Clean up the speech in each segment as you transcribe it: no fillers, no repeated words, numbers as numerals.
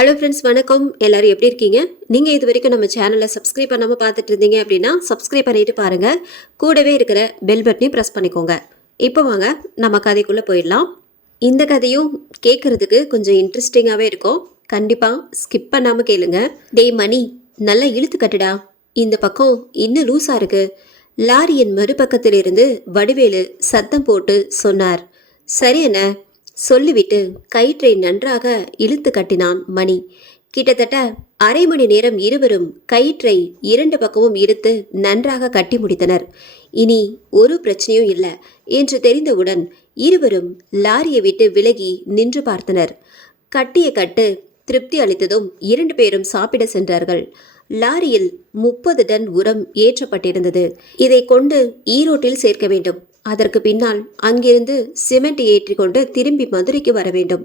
Hello friends, வணக்கம். எல்லாரும் எப்படி இருக்கீங்க? நீங்கள் இது வரைக்கும் நம்ம சேனலை சப்ஸ்கிரைப் பண்ணாமல் பார்த்துட்டு இருந்தீங்க அப்படின்னா சப்ஸ்கிரைப் பண்ணிட்டு பாருங்கள். கூடவே இருக்கிற பெல் பட்டனையும் ப்ரெஸ் பண்ணிக்கோங்க. இப்போ வாங்க நம்ம கதைக்குள்ளே போயிடலாம். இந்த கதையும் கேட்குறதுக்கு கொஞ்சம் இன்ட்ரெஸ்டிங்காகவே இருக்கும். கண்டிப்பாக ஸ்கிப் பண்ணாமல் கேளுங்க. டேய் மணி, நல்லா இழுத்து கட்டுடா. இந்த பக்கம் இன்னும் லூஸாக இருக்கு. லாரியின் மறுபக்கத்திலிருந்து வடிவேலு சத்தம் போட்டு சொன்னார். சரி என்ன சொல்லிவிட்டு கயிற்றை நன்றாக இழுத்து கட்டினான் மணி. கிட்டத்தட்ட அரை மணி நேரம் இருவரும் கயிற்றை இரண்டு பக்கமும் இழுத்து நன்றாக கட்டி முடித்தனர். இனி ஒரு பிரச்சனையும் இல்லை என்று தெரிந்தவுடன் இருவரும் லாரியை விட்டு விலகி நின்று பார்த்தனர். கட்டிய கட்டு திருப்தி அளித்ததும் இரண்டு பேரும் சாப்பிட சென்றார்கள். லாரியில் 30 டன் உரம் ஏற்றப்பட்டிருந்தது. இதை கொண்டு ஈரோட்டில் சேர்க்க வேண்டும். அதற்கு பின்னால் அங்கிருந்து சிமெண்ட் ஏற்றி கொண்டு திரும்பி மதுரைக்கு வர வேண்டும்.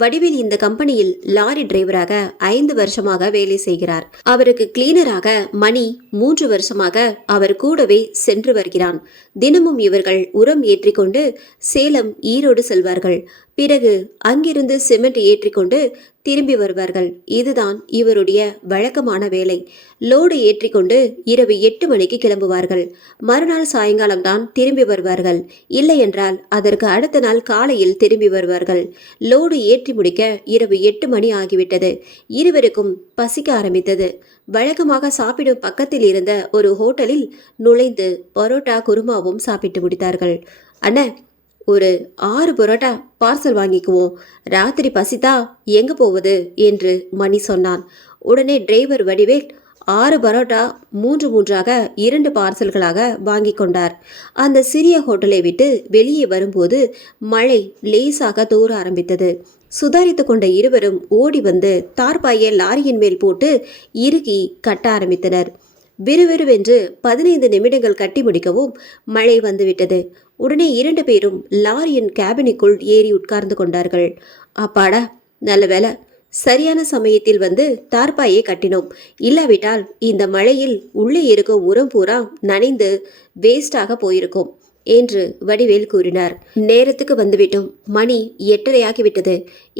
வடிவேல் இந்த கம்பெனியில் லாரி டிரைவராக 5 வருஷமாக வேலை செய்கிறார். அவருக்கு கிளீனராக மணி 3 வருஷமாக அவர் கூடவே சென்று வருகிறான். தினமும் இவர்கள் உரம் ஏற்றிக்கொண்டு சேலம் ஈரோடு செல்வார்கள். பிறகு அங்கிருந்து சிமெண்ட் ஏற்றிக்கொண்டு திரும்பி வருவார்கள். இதுதான் இவருடைய வழக்கமான வேலை. லோடு ஏற்றிக்கொண்டு இரவு 8 மணிக்கு கிளம்புவார்கள். மறுநாள் சாயங்காலம் தான் திரும்பி வருவார்கள். இல்லை என்றால் அதற்கு அடுத்த நாள் காலையில் திரும்பி வருவார்கள். லோடு ஏற்றி முடிக்க இரவு 8 மணி ஆகிவிட்டது. இருவருக்கும் பசிக்க ஆரம்பித்தது. வழக்கமாக சாப்பிடும் பக்கத்தில் இருந்த ஒரு ஹோட்டலில் நுழைந்து பரோட்டா குருமாவும் சாப்பிட்டு முடித்தார்கள். அண்ணே, ஒரு 6 பரோட்டா பார்சல் வாங்கிக்குவோம். ராத்திரி பசித்தா எங்க போவது என்று மணி சொன்னான். உடனே டிரைவர் வடிவேல் 6 பரோட்டா 3 2 பார்சல்களாக வாங்கி கொண்டார். அந்த சிறிய ஹோட்டலை விட்டு வெளியே வரும்போது மழை லேசாக தூர ஆரம்பித்தது. சுதாரித்து கொண்ட இருவரும் ஓடி வந்து தார்பாயை லாரியின் மேல் போட்டு இறுகி கட்ட ஆரம்பித்தனர். விறுவிறுவென்று 15 நிமிடங்கள் கட்டி முடிக்கவும் மழை வந்துவிட்டது. உடனே 2 பேரும் லாரியின் கேபினுக்குள் ஏறி உட்கார்ந்து கொண்டார்கள். அப்பாடா, நல்ல வேலை, சரியான சமயத்தில் வந்து தார்பாயை கட்டினோம். இல்லாவிட்டால் இந்த மழையில் உள்ளே இருக்கும் உரம் பூரா நனைந்து வேஸ்டாக போயிருக்கும் என்று வடிவேல் கூறினார். நேரத்துக்கு வந்துவிட்டோம். மணி 8:30 ஆகிவிட்டது.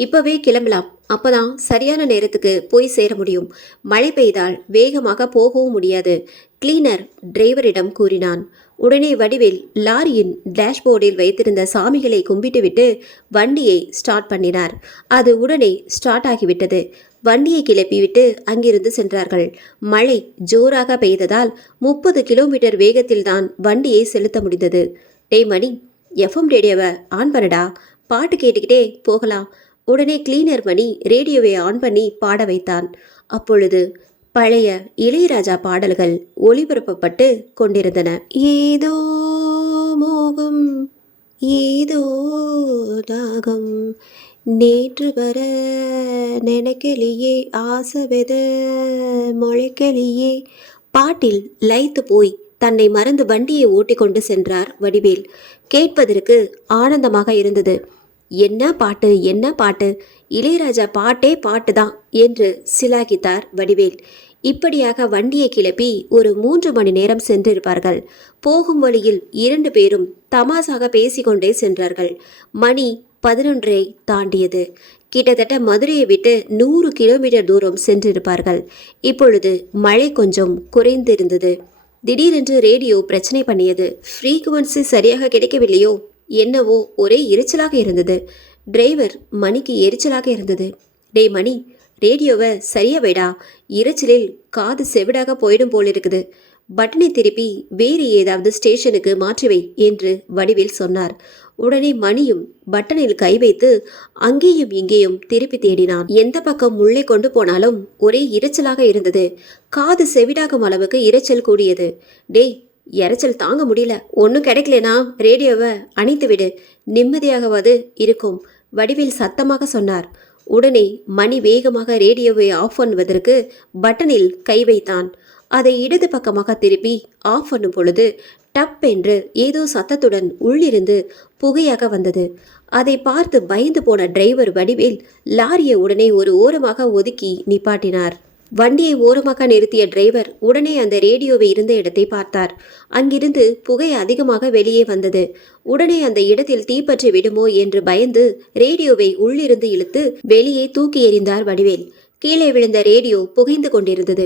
இப்பவே கிளம்பலாம். அப்பதான் சரியான நேரத்துக்கு போய் சேர முடியும். மழை பெய்தால் வேகமாக போகவும் முடியாது, கிளீனர் டிரைவரிடம் கூறினான். உடனே வடிவேல் லாரியின் டேஷ்போர்டில் வைத்திருந்த சாமிகளை கும்பிட்டுவிட்டு வண்டியை ஸ்டார்ட் பண்ணினார். அது உடனே ஸ்டார்ட் ஆகிவிட்டது. வண்டியை கிளப்பிவிட்டு அங்கிருந்து சென்றார்கள். மழை ஜோராக பெய்ததால் 30 கிலோமீட்டர் வேகத்தில் தான் வண்டியை செலுத்த முடிந்தது. டேய் மணி, எஃப்எம் ரேடியோவை ஆன் பண்ணடா, பாட்டு கேட்டுக்கிட்டே போகலாம். உடனே கிளீனர் மணி ரேடியோவை ஆன் பண்ணி பாட வைத்தான். அப்பொழுது பழைய இளையராஜா பாடல்கள் ஒளிபரப்பப்பட்டு கொண்டிருந்தன. ஏதோ மோகம், ஏதோ தாகம், நேற்று வர நினைக்கலியே, ஆசைவெத மொழைக்கலியே. பாட்டில் லயித்து போய் தன்னை மறந்து வண்டியை ஓட்டிக்கொண்டு சென்றார் வடிவேல். கேட்பதற்கு ஆனந்தமாக இருந்தது. என்ன பாட்டு, என்ன பாட்டு, இளையராஜா பாட்டே பாட்டுதான் என்று சிலாகித்தார் வடிவேல். இப்படியாக வண்டியை கிளப்பி ஒரு 3 மணி நேரம் சென்றிருப்பார்கள். போகும் வழியில் 2 பேரும் தமாசாக பேசிக்கொண்டே சென்றார்கள். மணி 11 தாண்டியது. கிட்டத்தட்ட மதுரையை விட்டு 100 கிலோமீட்டர் தூரம் சென்றிருப்பார்கள். இப்பொழுது மழை கொஞ்சம் குறைந்திருந்தது. திடீரென்று ரேடியோ பிரச்சனை பண்ணியது. ஃப்ரீக்குவன்சி சரியாக கிடைக்கவில்லையோ என்னவோ, ஒரே எரிச்சலாக இருந்தது. டிரைவர் மணிக்கு எரிச்சலாக இருந்தது. டேய் மணி, ரேடியோவை சரியா வைடா, இரைச்சலில் காது செவிடாக போயிடும் போலிருக்குது. பட்டனை திருப்பி வேறு ஏதாவது ஸ்டேஷனுக்கு மாற்றி வை என்று வடிவேல் சொன்னார். உடனே மணியும் பட்டனில் கை வைத்து அங்கேயும் இங்கேயும் திருப்பி தேடினான். எந்த பக்கம் உள்ளே கொண்டு போனாலும் ஒரே இரைச்சலாக இருந்தது. காது செவிடாகும் அளவுக்கு இரைச்சல் கூடியது. டேய், இரைச்சல் தாங்க முடியல, ஒன்றும் கிடைக்கலனா ரேடியோவை அணைத்து விடு, நிம்மதியாகவது இருக்கும், வடிவேல் சத்தமாக சொன்னார். உடனே மணி வேகமாக ரேடியோவை ஆஃப் பண்ணுவதற்கு பட்டனில் கை வைத்தான். அதை இடது பக்கமாக திருப்பி ஆஃப் பண்ணும் பொழுது டப் என்று ஏதோ சத்தத்துடன் உள்ளிருந்து புகையாக வந்தது. அதை பார்த்து பயந்து போன டிரைவர் வடிவேல் லாரியை உடனே ஒரு ஓரமாக ஒதுக்கி நிப்பாட்டினார். வண்டியை ஓரமாக நிறுத்திய டிரைவர் உடனே அந்த ரேடியோவை இருந்த இடத்தை பார்த்தார். அங்கிருந்து புகை அதிகமாக வெளியே வந்தது. உடனே அந்த இடத்தில் தீப்பற்றி விடுமோ என்று பயந்து ரேடியோவை உள்ளிருந்து இழுத்து வெளியே தூக்கி எறிந்தார் வடிவேல். கீழே விழுந்த ரேடியோ புகைந்து கொண்டிருந்தது.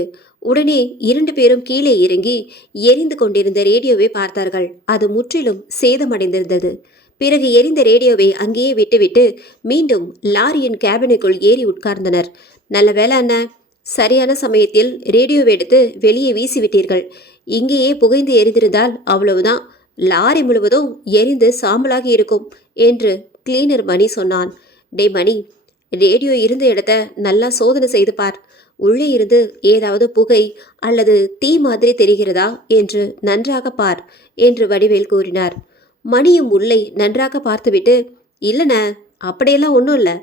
உடனே 2 பேரும் கீழே இறங்கி எரிந்து கொண்டிருந்த ரேடியோவை பார்த்தார்கள். அது முற்றிலும் சேதமடைந்திருந்தது. பிறகு எரிந்த ரேடியோவை அங்கேயே விட்டுவிட்டு மீண்டும் லாரியின் கேபினுக்குள் ஏறி உட்கார்ந்தனர். நல்ல வேலை அண்ணா, சரியான சமயத்தில் ரேடியோவை எடுத்து வெளியே வீசிவிட்டீர்கள். இங்கேயே புகைந்து எரிந்திருந்தால் அவ்வளவுதான், லாரி முழுவதும் எரிந்து சாம்பலாகி இருக்கும் என்று கிளீனர் மணி சொன்னான். டே மணி, ரேடியோ இருந்த இடத்த நல்லா சோதனை செய்து பார். உள்ளே இருந்து ஏதாவது புகை அல்லது தீ மாதிரி தெரிகிறதா என்று நன்றாக பார் என்று வடிவேல் கூறினார். மணியும் உள்ளே நன்றாக பார்த்துவிட்டு, இல்லைண்ண, அப்படியெல்லாம் ஒன்றும் இல்லை,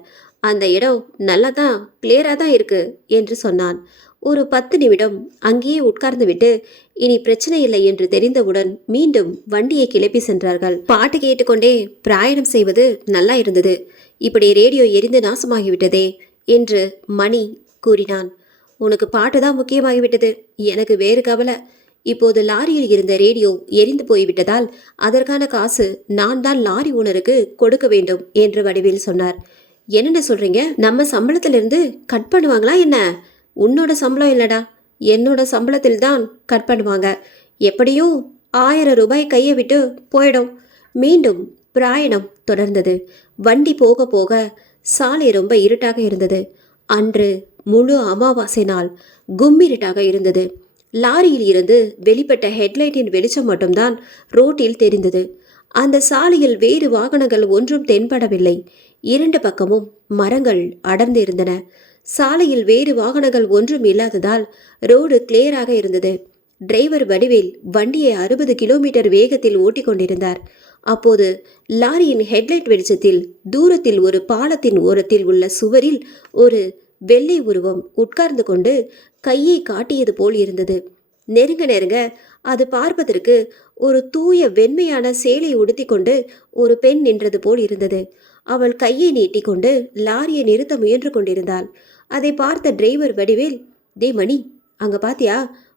அந்த இடம் நல்லா தான் கிளியராக தான் இருக்கு என்று சொன்னான். ஒரு 10 நிமிடம் அங்கேயே உட்கார்ந்து விட்டு இனி பிரச்சனை இல்லை என்று தெரிந்தவுடன் மீண்டும் வண்டியை கிளப்பி சென்றார்கள். பாட்டு கேட்டுக்கொண்டே பிரயாணம் செய்வது நல்லா இருந்தது. இப்படி ரேடியோ எரிந்து நாசமாகிவிட்டதே என்று மணி கூறினான். உனக்கு பாட்டு தான் முக்கியமாகிவிட்டது, எனக்கு வேறு கவலை. இப்போது லாரியில் இருந்த ரேடியோ எரிந்து போய்விட்டதால் அதற்கான காசு நான் தான் லாரி ஓனருக்கு கொடுக்க வேண்டும் என்று வடிவேல் சொன்னார். என்னென்ன சொல்றீங்க? நம்ம சம்பளத்திலிருந்து கட் பண்ணுவாங்களா என்ன? உன்னோட சம்பளம் இல்லடா, என்னோட சம்பளத்தில் தான் கட் பண்ணுவாங்க. எப்படியும் 1000 ரூபாய் கையை விட்டு போயிடும். மீண்டும் பிரயாணம் தொடர்ந்தது. வண்டி போக போக சாலை ரொம்ப இருட்டாக இருந்தது. அன்று முழு அமாவாசை நாள். கும்மிருட்டாக இருந்தது. லாரியில் இருந்து வெளிப்பட்ட ஹெட்லைட்டின் வெளிச்சம் மட்டும்தான் ரோட்டில் தெரிந்தது. அந்த சாலையில் வேறு வாகனங்கள் ஒன்றும் தென்படவில்லை. 2 பக்கமும் மரங்கள் அடர்ந்து இருந்தன. சாலையில் வேறு வாகனங்கள் ஒன்றும் இல்லாததால் ரோடு கிளியராக இருந்தது. டிரைவர் வடிவேல் வண்டியை 60 கிலோமீட்டர் வேகத்தில் ஓட்டிக் கொண்டிருந்தார். அப்போது லாரியின் ஹெட்லைட் வெளிச்சத்தில் தூரத்தில் ஒரு பாலத்தின் ஓரத்தில் உள்ள சுவரில் ஒரு வெள்ளை உருவம் உட்கார்ந்து கொண்டு கையை காட்டியது போல் இருந்தது. நெருங்க நெருங்க அது பார்ப்பதற்கு ஒரு தூய வெண்மையான சேலை உடுத்தி கொண்டு ஒரு பெண் நின்றது போல் இருந்தது. அவள் கையை நீட்டிக்கொண்டு லாரியை நிறுத்த முயன்று கொண்டிருந்தாள். அதை பார்த்த டிரைவர் வடிவேல், டே மணி, அங்க பாத்தியா,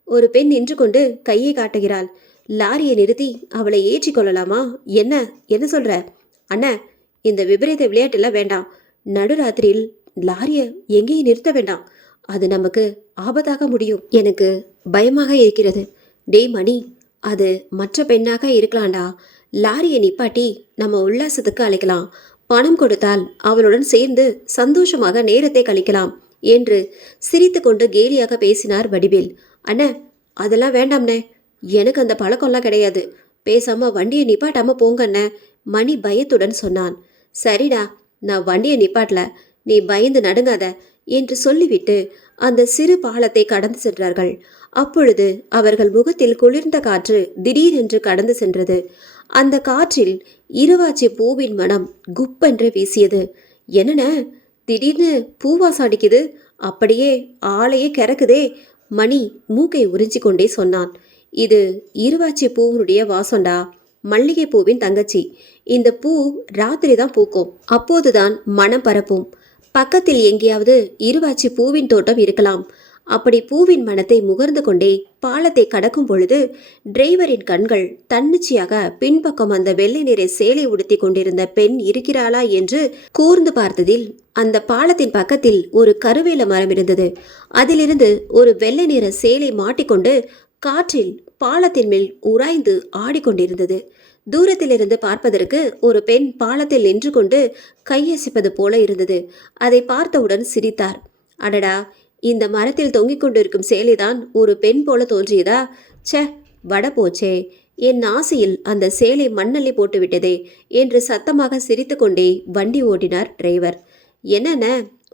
ஒரு பெண் நின்று கொண்டு கையை காட்டுகிறாள். லாரியை நிறுத்தி அவளை ஏற்றி கொள்ளலாமா? என்ன என்ன சொல்ற? அண்ணா, இந்த விபரீத விளையாட்டெல்லாம் வேண்டாம். நடுராத்திரியில் லாரியை எங்கேயும் நிறுத்த வேண்டாம், அது நமக்கு ஆபத்தாக முடியும். எனக்கு பயமாக இருக்கிறது. டே மணி, அது மற்ற பெண்ணாக இருக்கலாம்டா. லாரியை நிப்பாட்டி நம்ம உல்லாசத்துக்கு அழைக்கலாம். பணம் கொடுத்தால் அவளுடன் சேர்ந்து சந்தோஷமாக நேரத்தை கழிக்கலாம் என்று சிரித்து கொண்டு கேலியாக பேசினார் வடிவேல். அண்ணா, அதெல்லாம் வேண்டாம்ண்ணே, எனக்கு அந்த பழக்கம்லாம் கிடையாது. பேசாம வண்டியை நிப்பாட்டாம போங்க அண்ணே, மணி பயத்துடன் சொன்னான். சரிடா, நான் வண்டியை நிப்பாட்டல, நீ பயந்து நடுங்காத என்று சொல்லிவிட்டு அந்த சிறு பாலத்தை கடந்து சென்றார்கள். அப்பொழுது அவர்கள் முகத்தில் குளிர்ந்த காற்று திடீரென்று கடந்து சென்றது. அந்த காற்றில் இருவாச்சி பூவின் மனம் குப்பென்று வீசியது. என்னென்ன திடீர்னு பூவாசம் அடிக்குது, அப்படியே ஆளையே கிறக்குதே, மணி மூக்கை உறிஞ்சி கொண்டே சொன்னான். இது இருவாச்சி பூவினுடைய வாசம்டா, மல்லிகை பூவின் தங்கச்சி. இந்த பூ ராத்திரி தான் பூக்கும், அப்போதுதான் மனம் பரப்பும். பக்கத்தில் எங்கேயாவது இருவாச்சி பூவின் தோட்டம் இருக்கலாம். அப்படி பூவின் மனத்தை முகர்ந்து கொண்டே பாலத்தை கடக்கும் பொழுது டிரைவரின் கண்கள் தன்னிச்சையாக பின்பக்கம் அந்த வெள்ளை நிற சேலை உடுத்தி கொண்டிருந்த பெண் இருக்கிறாளா என்று கூர்ந்து பார்த்ததில் அந்த பாலத்தின் பக்கத்தில் ஒரு கருவேல மரம் இருந்தது. அதிலிருந்து ஒரு வெள்ளை நிற சேலை மாட்டிக்கொண்டு காற்றில் பாலத்தின் மேல் உராய்ந்து ஆடிக்கொண்டிருந்தது. தூரத்திலிருந்து பார்ப்பதற்கு ஒரு பெண் பாலத்தில் நின்று கொண்டு கையசிப்பது போல இருந்தது. அதை பார்த்தவுடன் சிரித்தார். அடடா, இந்த மரத்தில் தொங்கிக் கொண்டிருக்கும் சேலைதான் ஒரு பெண் போல தோன்றியதா? சே, வட போச்சே, என் ஆசையில் அந்த சேலை மண்ணள்ளி போட்டு விட்டதே என்று சத்தமாக சிரித்து கொண்டே வண்டி ஓட்டினார் டிரைவர். என்னென்ன,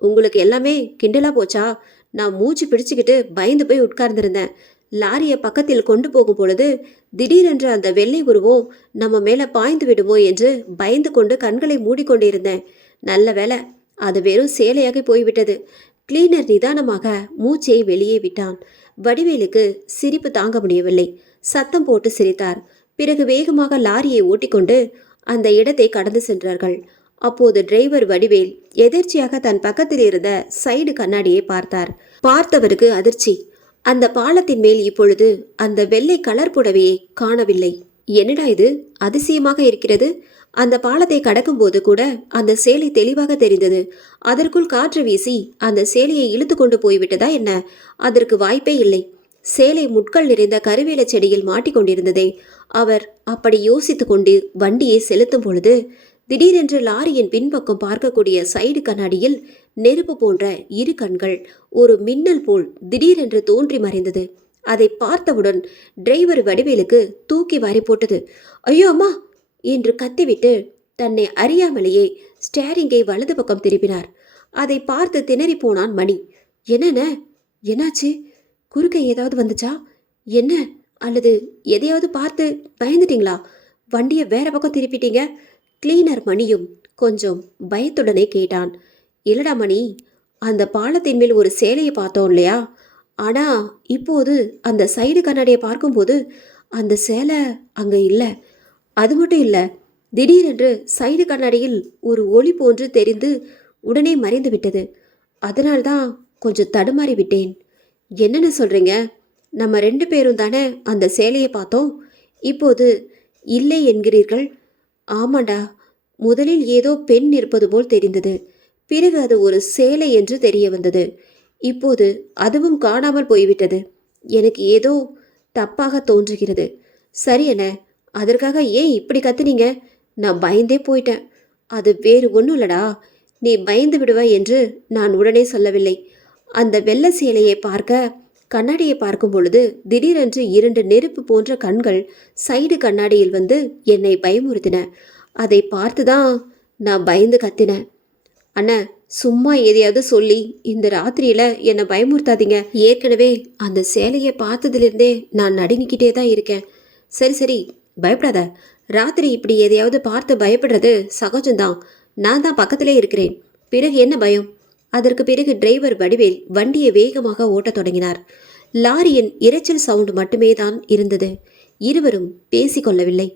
உங்களுக்கு எல்லாமே கிண்டலா போச்சா? நான் மூச்சு பிடிச்சுக்கிட்டு பயந்து போய் உட்கார்ந்திருந்தேன். லாரியை பக்கத்தில் கொண்டு போகும் பொழுது திடீரென்று அந்த வெள்ளை உருவம் நம்ம மேலே பாய்ந்து விடுமோ என்று பயந்து கொண்டு கண்களை மூடிக்கொண்டிருந்தேன். நல்ல வேலை, அது வெறும் சேலையாக போய்விட்டது. கிளீனர் நிதானமாக மூச்சை வெளியே விட்டான். வடிவேலுக்கு சிரிப்பு தாங்க முடியவில்லை. சத்தம் போட்டு சிரித்தார். பிறகு வேகமாக லாரியை ஓட்டிக்கொண்டு அந்த இடத்தை கடந்து சென்றார்கள். அப்போது டிரைவர் வடிவேல் எதிர்ச்சியாக தன் பக்கத்தில் இருந்த சைடு கண்ணாடியை பார்த்தார். பார்த்தவருக்கு அதிர்ச்சி. அந்த பாலத்தின் மேல் இப்பொழுது அந்த வெள்ளை கலர் புடவையை காணவில்லை. என்னடா இது, அதிசயமாக இருக்கிறது. அந்த பாலத்தை கடக்கும்போது கூட அந்த சேலை தெளிவாக தெரிந்தது. அதற்குள் காற்று வீசி அந்த சேலையை இழுத்து கொண்டு போய்விட்டதா என்ன? அதற்கு வாய்ப்பே இல்லை. சேலை முட்கள் நிறைந்த கருவேல செடியில் மாட்டிக்கொண்டிருந்ததே. அவர் அப்படி யோசித்து கொண்டு வண்டியை செலுத்தும் பொழுது திடீரென்று லாரியின் பின்பக்கம் பார்க்கக்கூடிய சைடு கண்ணாடியில் நெருப்பு போன்ற இரு கண்கள் ஒரு மின்னல் போல் திடீரென்று தோன்றி மறைந்தது. அதை பார்த்தவுடன் டிரைவர் வடிவேலுக்கு தூக்கி வாரி போட்டது. ஐயோ அம்மா என்று கத்திவிட்டு தன்னை அறியாமலேயே ஸ்டேரிங்கை வலது பக்கம் திருப்பினார். அதை பார்த்து திணறி போனான் மணி. என்னென்ன, என்னாச்சு? குறுக்க ஏதாவது வந்துச்சா என்ன? அல்லது எதையாவது பார்த்து பயந்துட்டீங்களா? வண்டியை வேற பக்கம் திருப்பிட்டீங்க? கிளீனர் மணியும் கொஞ்சம் பயத்துடனே கேட்டான். இல்லடா மணி, அந்த பாலத்தின் மேல் ஒரு சேலையை பார்த்தோம் இல்லையா? ஆனா இப்போது அந்த சைடு கண்ணாடியை பார்க்கும்போது அந்த சேலை அங்க இல்லை. அது மட்டும் இல்லை, திடீரென்று சைடு கண்ணாடியில் ஒரு ஒளி போன்று தெரிந்து உடனே மறைந்து விட்டது. அதனால்தான் கொஞ்சம் தடுமாறி விட்டேன். என்னென்ன சொல்றீங்க? நம்ம 2 பேரும் தானே அந்த சேலையை பார்த்தோம். இப்போது இல்லை என்கிறீர்கள்? ஆமாண்டா, முதலில் ஏதோ பெண் இருப்பது போல் தெரிந்தது. பிறகு அது ஒரு சேலை என்று தெரிய வந்தது. இப்போது அதுவும் காணாமல் போய்விட்டது. எனக்கு ஏதோ தப்பாக தோன்றுகிறது. சரி என்ன, அதற்காக ஏன் இப்படி கத்துனீங்க? நான் பயந்தே போயிட்டேன். அது வேறு ஒன்றும் இல்லடா, நீ பயந்து விடுவாய் என்று நான் உடனே சொல்லவில்லை. அந்த வெள்ளை சேலையை பார்க்க கண்ணாடியை பார்க்கும் பொழுது திடீரென்று 2 நெருப்பு போன்ற கண்கள் சைடு கண்ணாடியில் வந்து என்னை பயமுறுத்தின. அதை பார்த்துதான் நான் பயந்து கத்தினேன். அண்ணா, சும்மா எதையாவது சொல்லி இந்த ராத்திரியில என்னை பயமுறுத்தாதீங்க. ஏற்கனவே அந்த சேலையை பார்த்ததுலேருந்தே நான் நடுங்கிக்கிட்டே தான் இருக்கேன். சரி சரி, பயப்படாத. ராத்திரி இப்படி எதையாவது பார்த்து பயப்படுறது சகஜம்தான். நான் தான் பக்கத்திலே இருக்கிறேன். பிறகு என்ன பயம்? அதற்கு பிறகு டிரைவர் வடிவேல் வண்டியை வேகமாக ஓட்டத் தொடங்கினார். லாரியின் இரைச்சல் சவுண்ட் மட்டுமே தான் இருந்தது. இருவரும் பேசிக்கொள்ளவில்லை.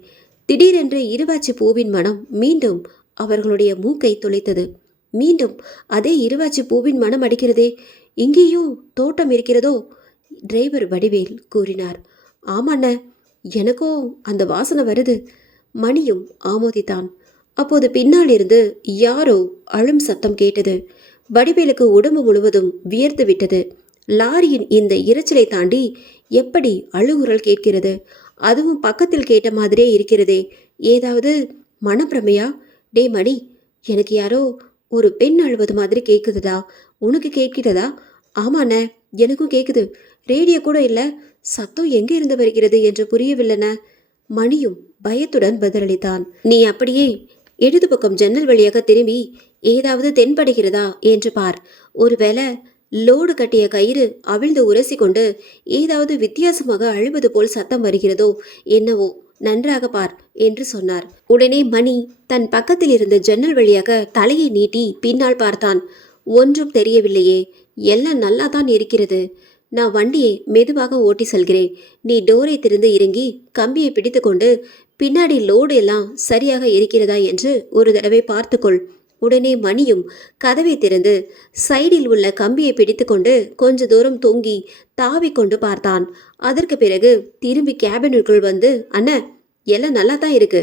திடீரென்று இருவாச்சி பூவின் மனம் மீண்டும் அவர்களுடைய மூக்கை துளைத்தது. மீண்டும் அதே இருவாச்சி பூவின் மனம் அடிக்கிறதே, இங்கேயும் தோட்டம் இருக்கிறதோ? டிரைவர் வடிவேல் கூறினார். ஆமாண்ண, எனக்கும் அந்த வாசனை வருது. மணியும் ஆமோதித்தான். அப்போது பின்னால் இருந்து யாரோ அழும் சத்தம் கேட்டது. வடிவேலுக்கு உடம்பு முழுவதும் வியர்த்து விட்டது. லாரியின் இந்த இரைச்சலை தாண்டி எப்படி அழுகுரல் கேட்கிறது? அதுவும் பக்கத்தில் கேட்ட மாதிரியே இருக்கிறதே. ஏதாவது மனப்பிரமையா? டே மணி, எனக்கு யாரோ ஒரு பெண் அழுவது மாதிரி கேட்குதுடா. உனக்கு கேட்கிறதா? ஆமாண்ண, எனக்கும் கேட்குது. ரேடியோ கூட இல்லை. சத்தம் எங்கே இருந்து வருகிறது என்று புரியவில்லைன. மணியும் பயத்துடன் பதிலளித்தான். நீ அப்படியே இடது பக்கம் ஜன்னல் வழியாக திரும்பி ஏதாவது தென்படுகிறதா என்று பார். ஒருவேளை லோடு கட்டிய கயிறு அவிழ்ந்து உரசி கொண்டு ஏதாவது வித்தியாசமாக அழுவது போல் சத்தம் வருகிறதோ என்னவோ, நன்றாக பார் என்று சொன்னார். உடனே மணி தன் பக்கத்தில் இருந்த ஜன்னல் வழியாக தலையை நீட்டி பின்னால் பார்த்தான். ஒன்றும் தெரியவில்லையே. எல்லாம் நல்லா தான் இருக்கிறது. நான் வண்டியை மெதுவாக ஓட்டி செல்கிறேன். நீ டோரை திறந்து இறங்கி கம்பியை பிடித்து கொண்டு பின்னாடி லோடு எல்லாம் சரியாக இருக்கிறதா என்று ஒரு தடவை பார்த்துக்கொள். உடனே மணியும் கதவை திறந்து சைடில் உள்ள கம்பியை பிடித்து கொண்டு கொஞ்ச தூரம் தொங்கி தாவிக்கொண்டு பார்த்தான். அதற்கு பிறகு திரும்பி கேபினுக்குள் வந்து, அண்ணா, எல்லாம் நல்லா தான் இருக்கு.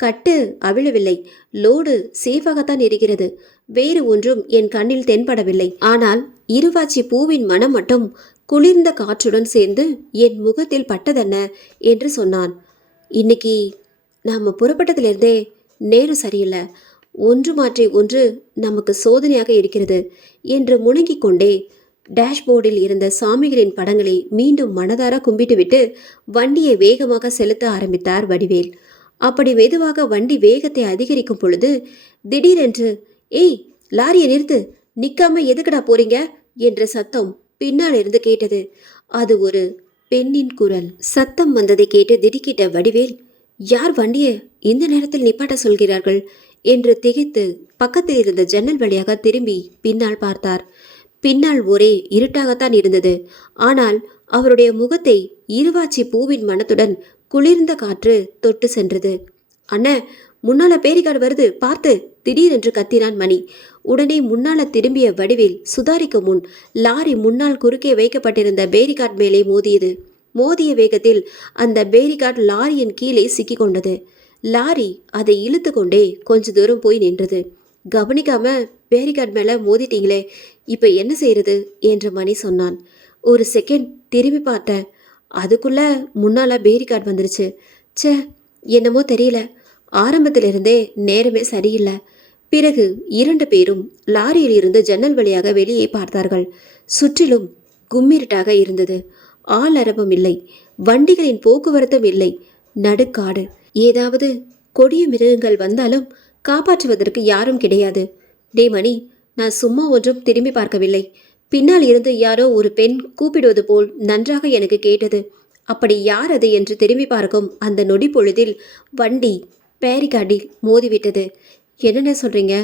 கட்டு அவிழவில்லை. லோடு சேஃபாகத்தான் இருக்கிறது. வேறு ஒன்றும் என் கண்ணில் தென்படவில்லை. ஆனால் இருவாச்சி பூவின் மனம் மட்டும் குளிர்ந்த காற்றுடன் சேர்ந்து என் முகத்தில் பட்டதென்ன என்று சொன்னான். இன்னைக்கு நாம் புறப்பட்டதிலிருந்தே நேரம் சரியில்லை. ஒன்று மாற்றி ஒன்று நமக்கு சோதனையாக இருக்கிறது என்று முணங்கிக் கொண்டே டேஷ்போர்டில் இருந்த சாமிகளின் படங்களை மீண்டும் மனதார கும்பிட்டுவிட்டு வண்டியை வேகமாக செலுத்த ஆரம்பித்தார் வடிவேல். அப்படி மெதுவாக வண்டி வேகத்தை அதிகரிக்கும் பொழுது திடீரென்று, ஏய் லாரியை நிறுத்து, நிக்காம எதுக்குடா போறீங்க என்ற சத்தம் பின்னால் இருந்து கேட்டது. அது ஒரு பெண்ணின் குரல். சத்தம் வந்ததை கேட்டு திடுக்கிட்ட வடிவேல், யார் வண்டியை இந்த நேரத்தில் நிப்பாட்ட சொல்கிறார்கள் என்று திகைத்து பக்கத்தில் இருந்த ஜன்னல் வழியாக திரும்பி பின்னால் பார்த்தார். பின்னால் ஒரே இருட்டாகத்தான் இருந்தது. ஆனால் அவருடைய முகத்தை இருவாச்சி பூவின் மனத்துடன் குளிர்ந்த காற்று தொட்டு சென்றது. அண்ணா, முன்னால பேரிகார்டு வருது பார்த்து, திடீரென்று கத்தினான் மணி. உடனே முன்னால திரும்பிய வடிவேல் சுதாரிக்க முன் லாரி முன்னால் குறுக்கே வைக்கப்பட்டிருந்த பேரிகார்ட் மேலே மோதியது. மோதிய வேகத்தில் அந்த பேரிகார்ட் லாரியின் கீழே சிக்கிக் கொண்டது. லாரி அதை இழுத்து கொண்டே கொஞ்ச தூரம் போய் நின்றது. கவனிக்காம பேரிகார்ட் மேல மோதிட்டீங்களே, இப்ப என்ன செய்யறது என்று மணி சொன்னான். ஒரு செகண்ட் திரும்பி பார்த்தேன். அதுக்குள்ள முன்னால பேரிகார்ட் வந்துருச்சு. ச்சே, என்னமோ தெரியல, ஆரம்பத்திலிருந்தே நேரமே சரியில்லை. பிறகு 2 பேரும் லாரியில் இருந்து ஜன்னல் வழியாக வெளியே பார்த்தார்கள். சுற்றிலும் கும்மிருட்டாக இருந்தது. ஆள் அரவம் இல்லை, வண்டிகளின் போக்குவரத்தும் இல்லை. நடுக்காடு. ஏதாவது கொடிய மிருகங்கள் வந்தாலும் காப்பாற்றுவதற்கு யாரும் கிடையாது. டே மணி, நான் சும்மா ஒன்றும் திரும்பி பார்க்கவில்லை. பின்னால் இருந்து யாரோ ஒரு பெண் கூப்பிடுவது போல் நன்றாக எனக்கு கேட்டது. அப்படி யார் அது என்று திரும்பி பார்க்கும் அந்த நொடி பொழுதில் வண்டி பேரிகார்டில் மோதிவிட்டது. என்னென்ன சொல்றீங்க?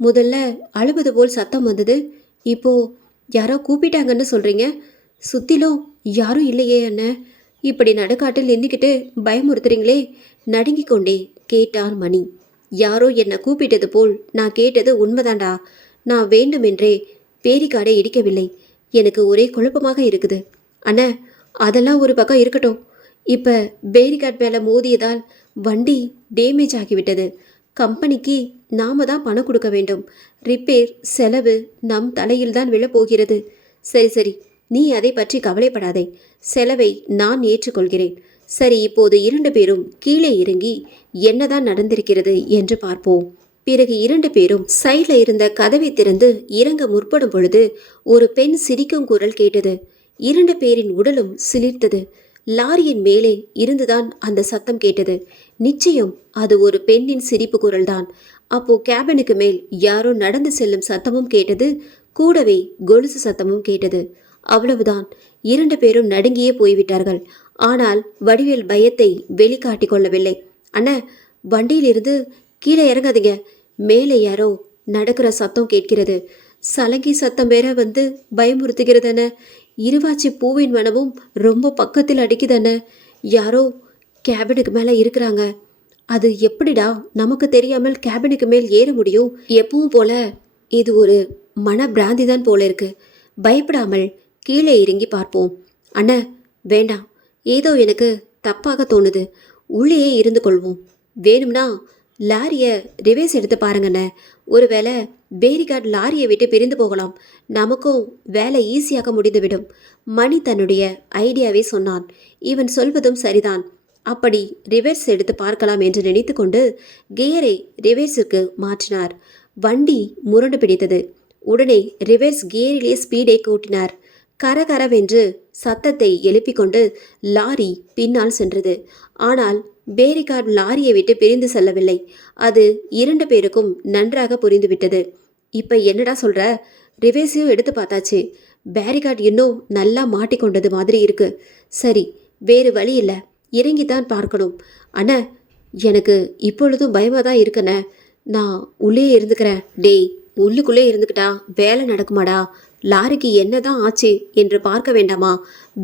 முதல்ல அழுவது போல் சத்தம் வந்தது, இப்போ யாரோ கூப்பிட்டாங்கன்னு சொல்றீங்க. சுத்திலும் யாரும் இல்லையே அண்ணன். இப்படி நடுக்காட்டில் நின்றுக்கிட்டு பயமுறுத்துறீங்களே, நடுங்கிக் கொண்டே கேட்டார் மணி. யாரோ என்னை கூப்பிட்டது போல் நான் கேட்டது உண்மைதாண்டா. நான் வேண்டுமென்றே பேரிகாடை இடிக்கவில்லை. எனக்கு ஒரே குழப்பமாக இருக்குது. அண்ணா, அதெல்லாம் ஒரு பக்கம் இருக்கட்டும். இப்போ பேரிகார்ட் மேலே மோதியதால் வண்டி டேமேஜ் ஆகிவிட்டது. கம்பெனிக்கு நாம தான் பணம் கொடுக்க வேண்டும். ரிப்பேர் செலவு நம் தலையில் தான் விழப்போகிறது. சரி சரி, நீ அதை பற்றி கவலைப்படாதே. செலவை நான் ஏற்றுக்கொள்கிறேன். சரி, இப்போது 2 பேரும் கீழே இறங்கி என்னதான் நடந்திருக்கிறது என்று பார்ப்போம். பிறகு 2 பேரும் சைட்ல இருந்த கதவை திறந்து இறங்க முற்படும் பொழுது ஒரு பெண் சிரிக்கும் குரல் கேட்டது. 2 பேரின் உடலும் சிலிர்த்தது. லாரியின் மேலே இருந்துதான் அந்த சத்தம் கேட்டது. நிச்சயம் அது ஒரு பெண்ணின் சிரிப்பு குரல்தான். அப்போ கேபினுக்கு மேல் யாரோ நடந்து செல்லும் சத்தமும் கேட்டது. கூடவே கொலுசு சத்தமும் கேட்டது. அவ்வளவுதான். 2 பேரும் நடுங்கியே போய்விட்டார்கள். ஆனால் வடிவேல் பயத்தை வெளிக்காட்டி கொள்ளவில்லை. அண்ணா, வண்டியிலிருந்து கீழே இறங்காதீங்க. மேலே யாரோ நடக்கிற சத்தம் கேட்கிறது. சலங்கி சத்தம் வேற வந்து பயமுறுத்துகிறதன. இருவாச்சி பூவின் மனமும் ரொம்ப பக்கத்தில் அடிக்குதன. யாரோ கேபினுக்கு மேலே இருக்கிறாங்க. அது எப்படிடா நமக்கு தெரியாமல் கேபினுக்கு மேல் ஏற முடியும்? எப்பவும் போல இது ஒரு மன பிராந்தி தான் போல இருக்கு. பயப்படாமல் கீழே இறங்கி பார்ப்போம். அண்ணா, வேண்டாம், ஏதோ எனக்கு தப்பாக தோணுது. உள்ளேயே இருந்து கொள்வோம். வேணும்னா லாரியை ரிவேஸ் எடுத்து பாருங்கண்ணே. ஒருவேளை பேரிகார்ட் லாரியை விட்டு பிரிந்து போகலாம். நமக்கும் வேலை ஈஸியாக முடிந்துவிடும். மணி தன்னுடைய ஐடியாவை சொன்னான். இவன் சொல்வதும் சரிதான். அப்படி ரிவர்ஸ் எடுத்து பார்க்கலாம் என்று நினைத்து கொண்டு கியரை ரிவர்ஸுக்கு மாற்றினார். வண்டி முரண்டு பிடித்தது. உடனே ரிவர்ஸ் கியரிலே ஸ்பீடை கூட்டினார். கரகரவென்று சத்தத்தை எழுப்பிக் கொண்டு லாரி பின்னால் சென்றது. ஆனால் பேரிகார்ட் லாரியை விட்டு பிரிந்து செல்லவில்லை. அது 2 பேருக்கும் நன்றாக புரிந்துவிட்டது. இப்போ என்னடா சொல்ற? ரிவேஸையும் எடுத்து பார்த்தாச்சு. பேரிகார்ட் இன்னும் நல்லா மாட்டிக்கொண்டது மாதிரி இருக்கு. சரி, வேறு வழி இல்லை, இறங்கித்தான் பார்க்கணும். அண்ணா, எனக்கு இப்பொழுதும் பயமாக தான் இருக்குண்ணே. நான் உள்ளே இருந்துக்கிறேன். டேய், உள்ளுக்குள்ளே இருந்துக்கிட்டா வேலை நடக்குமாடா? லாரிக்கு என்னதான் ஆச்சு என்று பார்க்க வேண்டாமா?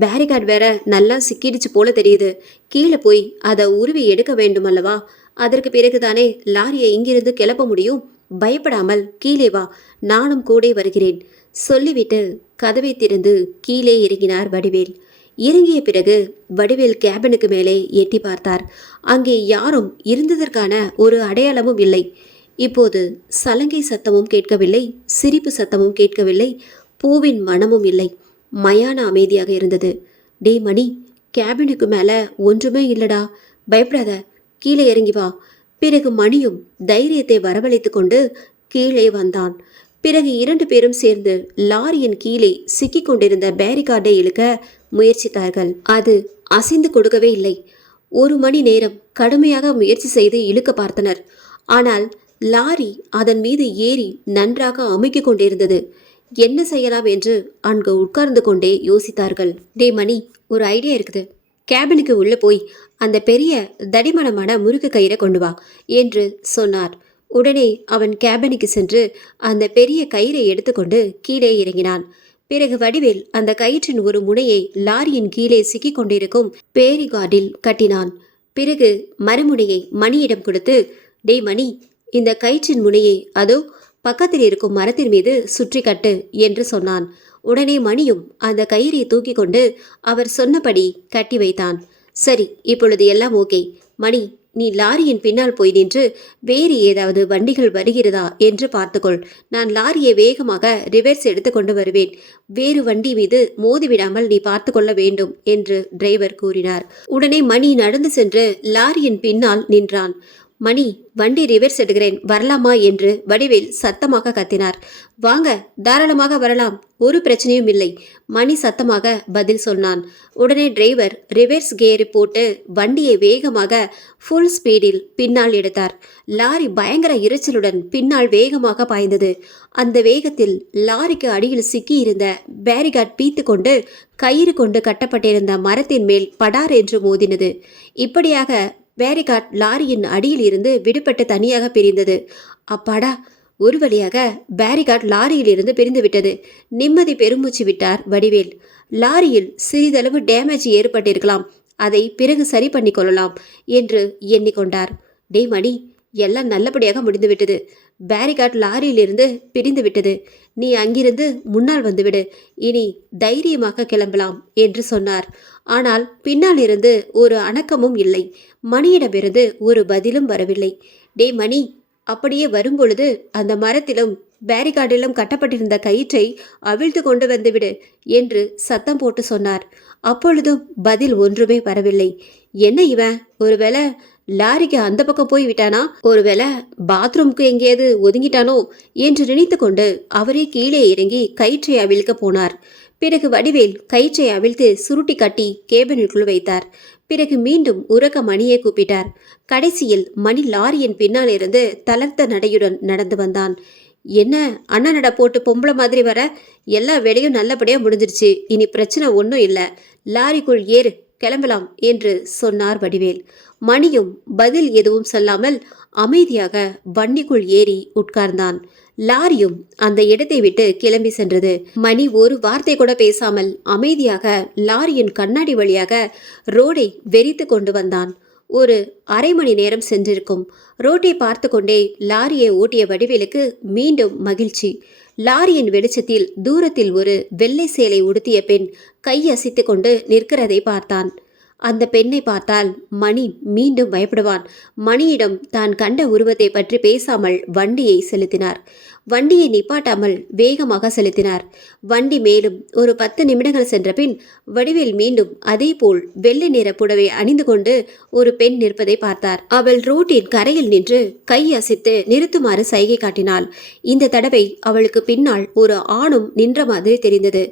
பேரிகார்ட் வேற நல்லா சிக்கிடுச்சு போல தெரியுது. கீழே போய் அதை உருவி எடுக்க வேண்டும் அல்லவா? அதற்கு பிறகுதானே லாரியை இங்கிருந்து கிளப்ப முடியும். பயப்படாமல் கீழே வா, நானும் கூட வருகிறேன் சொல்லிவிட்டு கதவை திறந்து கீழே இறங்கினார் வடிவேல். இறங்கிய பிறகு வடிவேல் கேபினுக்கு மேலே எட்டி பார்த்தார். அங்கே யாரும் இருந்ததற்கான ஒரு அடையாளமும் இல்லை. இப்போது சலங்கை சத்தமும் கேட்கவில்லை, சிரிப்பு சத்தமும் கேட்கவில்லை, பூவின் மனமும் இல்லை. மயான அமைதியாக இருந்தது. டே மணி, கேபினுக்கு மேலே ஒன்றுமே இல்லடா, பயப்படாத, கீழே இறங்கி வா. பிறகு மணியும் தைரியத்தை வரவழைத்து கொண்டு கீழே வந்தான். பிறகு 2 பேரும் சேர்ந்து லாரியின் கீழே சிக்கிக் கொண்டிருந்த பேரிகார்டை இழுக்க முயற்சித்தார்கள். அது அசைந்து கொடுக்கவே இல்லை. 1 மணி நேரம் கடுமையாக முயற்சி செய்து இழுக்க பார்த்தனர். ஆனால் லாரி அதன் மீது ஏறி நன்றாக அமுக்கிக் கொண்டிருந்தது. என்ன செய்யலாம் என்று அங்கு உட்கார்ந்து கொண்டே யோசித்தார்கள். டே மணி, ஒரு ஐடியா இருக்குது. கேபினுக்கு உள்ளே போய் அந்த பெரிய தடிமனமான முறுக்கு கயிறை கொண்டு வா என்று சொன்னார். உடனே அவன் கேபினுக்கு சென்று அந்த பெரிய கயிறை எடுத்துக்கொண்டு கீழே இறங்கினான். பிறகு வடிவேல் அந்த கயிற்றின் ஒரு முனையை லாரியின் கீழே சிக்கிக் கொண்டிருக்கும் பேரிகார்டில் கட்டினான். பிறகு மரமுனையை மணியிடம் கொடுத்து, டே மணி, இந்த கயிற்றின் முனையை அதோ பக்கத்தில் இருக்கும் மரத்தின் மீது சுற்றி கட்டு என்று சொன்னான். உடனே மணியும் அந்த கயிறை தூக்கி கொண்டு அவர் சொன்னபடி கட்டி வைத்தான். சரி, இப்பொழுது எல்லாம் ஓகே. மணி, நீ லாரியின் பின்னால் போய் நின்று வேறு ஏதாவது வண்டிகள் வருகிறதா என்று பார்த்துக்கொள். நான் லாரியை வேகமாக ரிவர்ஸ் எடுத்து கொண்டு வருவேன். வேறு வண்டி மீது மோதிவிடாமல் நீ பார்த்து கொள்ள வேண்டும் என்று டிரைவர் கூறினார். உடனே மணி நடந்து சென்று லாரியின் பின்னால் நின்றான். மணி, வண்டி ரிவர்ஸ் எடுக்கிறேன், வரலாமா என்று வடிவேல் சத்தமாக கத்தினார். வாங்க, தாராளமாக வரலாம், ஒரு பிரச்சனையும் இல்லை, மணி சத்தமாக பதில் சொன்னான். உடனே டிரைவர் ரிவர்ஸ் கியரை போட்டு வண்டியை வேகமாக ஃபுல் ஸ்பீடில் பின்னால் எடுத்தார். லாரி பயங்கர இரைச்சலுடன் பின்னால் வேகமாக பாய்ந்தது. அந்த வேகத்தில் லாரிக்கு அடியில் சிக்கியிருந்த பேரிகார்ட் பீத்து கொண்டு கயிறு கொண்டு கட்டப்பட்டிருந்த மரத்தின் மேல் படார் என்று மோதினது. இப்படியாக பேரிகார்ட் லாரியின் அடியில் இருந்து விடுபட்டு தனியாக பிரிந்தது. அப்பாடா, ஒரு வழியாக பேரிகார்ட் லாரியில் இருந்து பிரிந்து விட்டது. நிம்மதி பெருமூச்சு விட்டார் வடிவேல். லாரியில் சிறிதளவு டேமேஜ் ஏற்பட்டிருக்கலாம், அதை பிறகு சரி பண்ணி கொள்ளலாம் என்று எண்ணிக்கொண்டார். டேய் மணி, எல்லாம் நல்லபடியாக முடிந்துவிட்டது. பேரிகார்ட் லாரியிலிருந்து பிரிந்து விட்டது. நீ அங்கிருந்து முன்னால் வந்துவிடு, இனி தைரியமாக கிளம்பலாம் என்று சொன்னார். ஆனால் பின்னால் இருந்து ஒரு அணக்கமும் இல்லை. மணியிடமிருந்து ஒரு பதிலும் வரவில்லை. டே மணி, அப்படியே வரும்பொழுது அந்த மரத்திலும் பேரிகார்டிலும் கட்டப்பட்டிருந்த கயிற்றை அவிழ்த்து கொண்டு வந்துவிடு என்று சத்தம் போட்டு சொன்னார். அப்பொழுதும் பதில் ஒன்றுமே வரவில்லை. என்ன இவன், ஒருவேளை லாரிக்கு அந்த பக்கம் போய் விட்டானா, ஒருவேளை பாத்ரூமுக்கு எங்கேயாவது ஒதுங்கிட்டானோ என்று நினைத்து கொண்டு அவரே கீழே இறங்கி கயிற்றை அவிழ்க்க போனார். பிறகு வடிவேல் கயிற்றை அவிழ்த்து சுருட்டி கட்டி கேபினுக்குள் வைத்தார். பிறகு மீண்டும் உரக்க மணியை கூப்பிட்டார். கடைசியில் மணி லாரியின் பின்னால் இருந்து தளர்த்த நடையுடன் நடந்து வந்தான். என்ன அண்ணனடா போட்டு பொம்பளை மாதிரி வர, எல்லா வேலையும் நல்லபடியாக முடிஞ்சிருச்சு, இனி பிரச்சனை ஒன்றும் இல்லை, லாரிக்குள் ஏறு, கிளம்பலாம் என்று சொன்னார் வடிவேல். மணியும் பதில் எதுவும் சொல்லாமல் அமைதியாக வண்டிக்குள் ஏறி உட்கார்ந்தான். லாரியும் அந்த இடத்தை விட்டு கிளம்பி சென்றது. மணி ஒரு வார்த்தை கூட பேசாமல் அமைதியாக லாரியின் கண்ணாடி வழியாக ரோடை வெறித்து கொண்டு வந்தான். ஒரு அரை மணி நேரம் சென்றிருக்கும். ரோட்டை பார்த்து கொண்டே லாரியை ஓட்டிய வடிவேலுக்கு மீண்டும் மகிழ்ச்சி. லாரியின் வெளிச்சத்தில் தூரத்தில் ஒரு வெள்ளை சேலை உடுத்திய பெண் கை அசைத்து கொண்டு நிற்கிறதை பார்த்தான். அந்த பெண்ணை பார்த்தால் மணி மீண்டும் பயப்படுவான். மணியிடம் தான் கண்ட உருவத்தை பற்றி பேசாமல் வண்டியை செலுத்தினார். வண்டியை நிப்பாட்டாமல் வேகமாக செலுத்தினார். வண்டி மேலும் ஒரு 10 நிமிடங்கள் சென்ற பின் வடிவேல் மீண்டும் அதே போல் வெள்ளை நிற புடவை அணிந்து கொண்டு ஒரு பெண் நிற்பதை பார்த்தார். அவள் ரோட்டின் கரையில் நின்று கை அசைத்து நிறுத்துமாறு சைகை காட்டினாள். இந்த தடவை அவளுக்கு பின்னால் ஒரு ஆணும் நின்ற மாதிரி தெரிந்தது.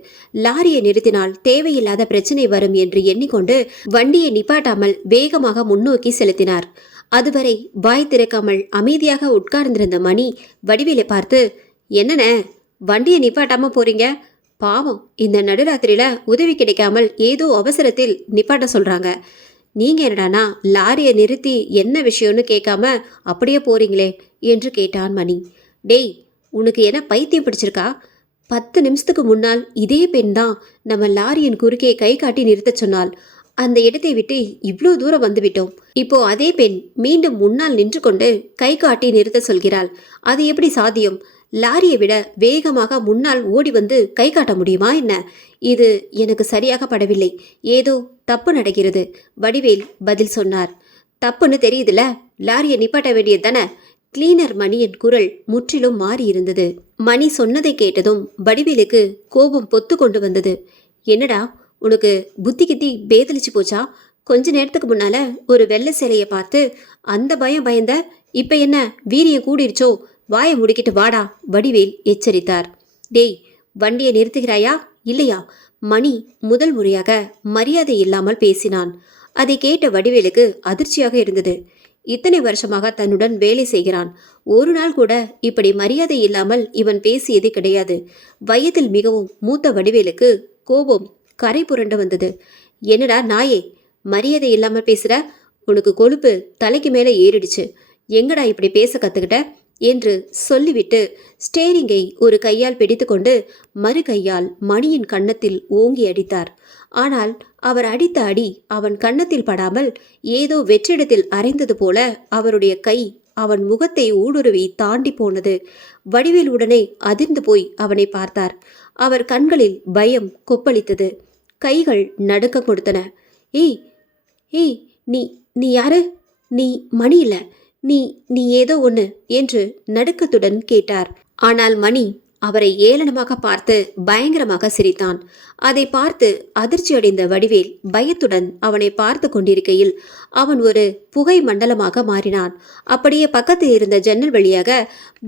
லாரியை நிறுத்தினால் தேவையில்லாத பிரச்சனை வரும் என்று எண்ணிக்கொண்டு வண்டியை நிப்பாட்டாமல் வேகமாக முன்னோக்கி செலுத்தினார். அதுவரை வாய் திறக்காமல் அமைதியாக உட்கார்ந்திருந்த மணி வடிவேலை பார்த்து, என்னண்ணே வண்டியை நிப்பாட்டாம போறீங்க, பாவம் இந்த நடுராத்திரியில உதவி கிடைக்காமல் ஏதோ அவசரத்தில் நிப்பாட்ட சொல்றாங்க, நீங்க என்னடானா லாரியை நிறுத்தி என்ன விஷயம்னு கேட்காம அப்படியே போறீங்களே என்று கேட்டான் மணி. டேய், உனக்கு என்ன பைத்தியம் பிடிச்சிருக்கா? 10 நிமிஷத்துக்கு முன்னால் இதே பெண் தான் நம்ம லாரியின் குறுக்கே கை காட்டி நிறுத்த சொன்னாள். அந்த இடத்தை விட்டு இவ்வளோ தூரம் வந்துவிட்டோம். இப்போ அதே பெண் மீண்டும் முன்னால் நின்று கொண்டு கை காட்டி நிறுத்த சொல்கிறாள். அது எப்படி சாத்தியம்? லாரியை விட வேகமாக முன்னால் ஓடி வந்து கை காட்ட முடியுமா என்ன? இது எனக்கு சரியாக படவில்லை. ஏதோ தப்பு நடக்கிறது. வடிவேல் பதில் சொன்னார். தப்புன்னு தெரியுதுல, லாரியை நிப்பாட்ட வேண்டியது தானே? கிளீனர் மணியின் குரல் முற்றிலும் மாறி இருந்தது. மணி சொன்னதை கேட்டதும் வடிவேலுக்கு கோபம் பொத்து கொண்டு வந்தது. என்னடா, உனக்கு புத்தி கித்தி பேதலிச்சு போச்சா? கொஞ்ச நேரத்துக்கு முன்னால ஒரு வெள்ளை சேலையை பார்த்து அந்த பயம் பயந்த, இப்ப என்ன வீரியம் கூடிருச்சோ? வாயை முடிக்கிட்டு வாடா, வடிவேல் எச்சரித்தார். டேய், வண்டியை நிறுத்துகிறாயா இல்லையா? மணி முதல் முறையாக மரியாதை இல்லாமல் பேசினான். அதை கேட்ட வடிவேலுக்கு அதிர்ச்சியாக இருந்தது. இத்தனை வருஷமாக தன்னுடன் வேலை செய்கிறான். ஒரு நாள் கூட இப்படி மரியாதை இல்லாமல் இவன் பேசியது கிடையாது. வயதில் மிகவும் மூத்த வடிவேலுக்கு கோபம் கரை புரண்டு வந்தது. என்னடா நாயே, மரியாதை இல்லாமல் பேசுற? உனக்கு கொழுப்பு தலைக்கு மேலே ஏறிடுச்சு. எங்கடா இப்படி பேச கற்றுக்கிட்ட என்று சொல்லிவிட்டு ஸ்டேரிங்கை ஒரு கையால் பிடித்து கொண்டு மறு கையால் மணியின் கன்னத்தில் ஓங்கி அடித்தார். ஆனால் அவர் அடித்த அடி அவன் கன்னத்தில் படாமல் ஏதோ வெற்றிடத்தில் அரைந்தது போல அவருடைய கை அவன் முகத்தை ஊடுருவி தாண்டி போனது. வடிவேல் உடனே அதிர்ந்து போய் அவனை பார்த்தார். அவர் கண்களில் பயம் கொப்பளித்தது. கைகள் நடுக்க கொடுத்தன. ஏய் ஏய், நீ நீ யாரு? நீ மணி இல்ல, நீ நீ ஏதோ ஒன்று என்று நடுக்கத்துடன் கேட்டார். ஆனால் மணி அவரை ஏளனமாக பார்த்து பயங்கரமாக சிரித்தான். அதை பார்த்து அதிர்ச்சியடைந்த வடிவேல் பயத்துடன் அவனை பார்த்து கொண்டிருக்கையில் அவன் ஒரு புகை மண்டலமாக மாறினான். அப்படியே பக்கத்தில் இருந்த ஜன்னல் வழியாக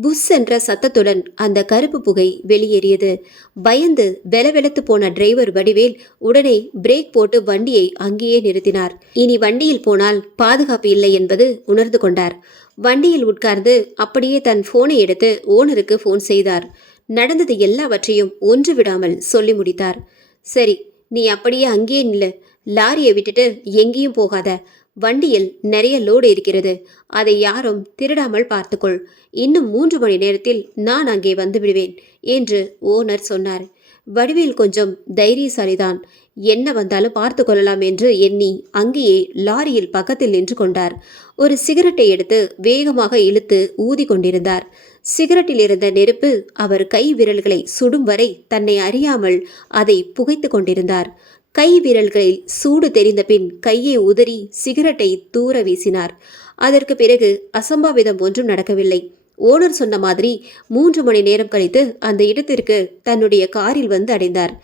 புஷ் என்ற சத்தத்துடன் அந்த கருப்பு புகை வெளியேறியது. பயந்து வெலவெலத்து போன டிரைவர் வடிவேல் உடனே பிரேக் போட்டு வண்டியை அங்கேயே நிறுத்தினார். இனி வண்டியில் போனால் பாதுகாப்பு இல்லை என்பது உணர்ந்து கொண்டார். வண்டியில் உட்கார்ந்து அப்படியே தன் போனை எடுத்து ஓனருக்கு போன் செய்தார். நடந்தது எல்லாவற்றையும் ஒன்று விடாமல் சொல்லி முடித்தார். சரி, நீ அப்படியே அங்கேயே நில்லு, லாரியை விட்டுட்டு எங்கேயும் போகாத. வண்டியில் நிறைய லோடு இருக்கிறது, அதை யாரும் திருடாமல் பார்த்துக்கொள். இன்னும் 3 மணி நேரத்தில் நான் அங்கே வந்து விடுவேன் என்று ஓனர் சொன்னார். வடிவேல் கொஞ்சம் தைரியசாலிதான். என்ன வந்தாலும் பார்த்து கொள்ளலாம் என்று எண்ணி அங்கேயே லாரியில் பக்கத்தில் நின்று கொண்டார். ஒரு சிகரெட்டை எடுத்து வேகமாக இழுத்து ஊதி கொண்டிருந்தார். சிகரெட்டில் இருந்த நெருப்பு அவர் கை விரல்களை சுடும் வரை தன்னை அறியாமல் அதை புகைத்து கொண்டிருந்தார். கை விரல்களில் சூடு தெரிந்த பின் கையை உதறி சிகரெட்டை தூர வீசினார். அதற்கு பிறகு அசம்பாவிதம் ஒன்றும் நடக்கவில்லை. ஓனர் சொன்ன மாதிரி 3 மணி நேரம் கழித்து அந்த இடத்திற்கு தன்னுடைய காரில் வந்து அடைந்தார்.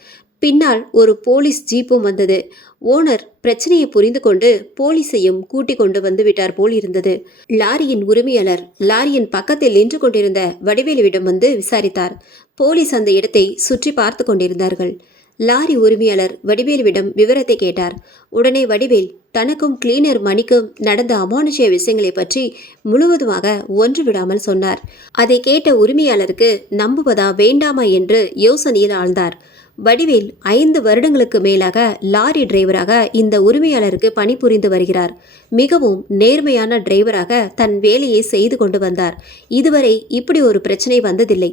பின்னால் ஒரு போலீஸ் ஜீப்பும் வந்தது. ஓனர் பிரச்சனையை புரிந்து கொண்டு போலீஸையும் கூட்டிக் கொண்டு வந்து விட்டார் போல் இருந்தது. லாரியின் உரிமையாளர் லாரியின் பக்கத்தில் நின்று கொண்டிருந்த வடிவேலுவிடம் வந்து விசாரித்தார். போலீஸ் அந்த இடத்தை சுற்றி பார்த்து கொண்டிருந்தார்கள். லாரி உரிமையாளர் வடிவேலுவிடம் விவரத்தை கேட்டார். உடனே வடிவேல் தனக்கும் கிளீனர் மணிக்கும் நடந்த அமானுஷ்ய விஷயங்களை பற்றி முழுவதுமாக ஒன்று விடாமல் சொன்னார். அதை கேட்ட உரிமையாளருக்கு நம்புவதா வேண்டாமா என்று யோசனையில் ஆழ்ந்தார். வடிவேல் 5 வருடங்களுக்கு மேலாக லாரி டிரைவராக இந்த உரிமையாளருக்கு பணிபுரிந்து வருகிறார். மிகவும் நேர்மையான டிரைவராக தன் வேலையை செய்து கொண்டு வந்தார். இதுவரை இப்படி ஒரு பிரச்சனை வந்ததில்லை.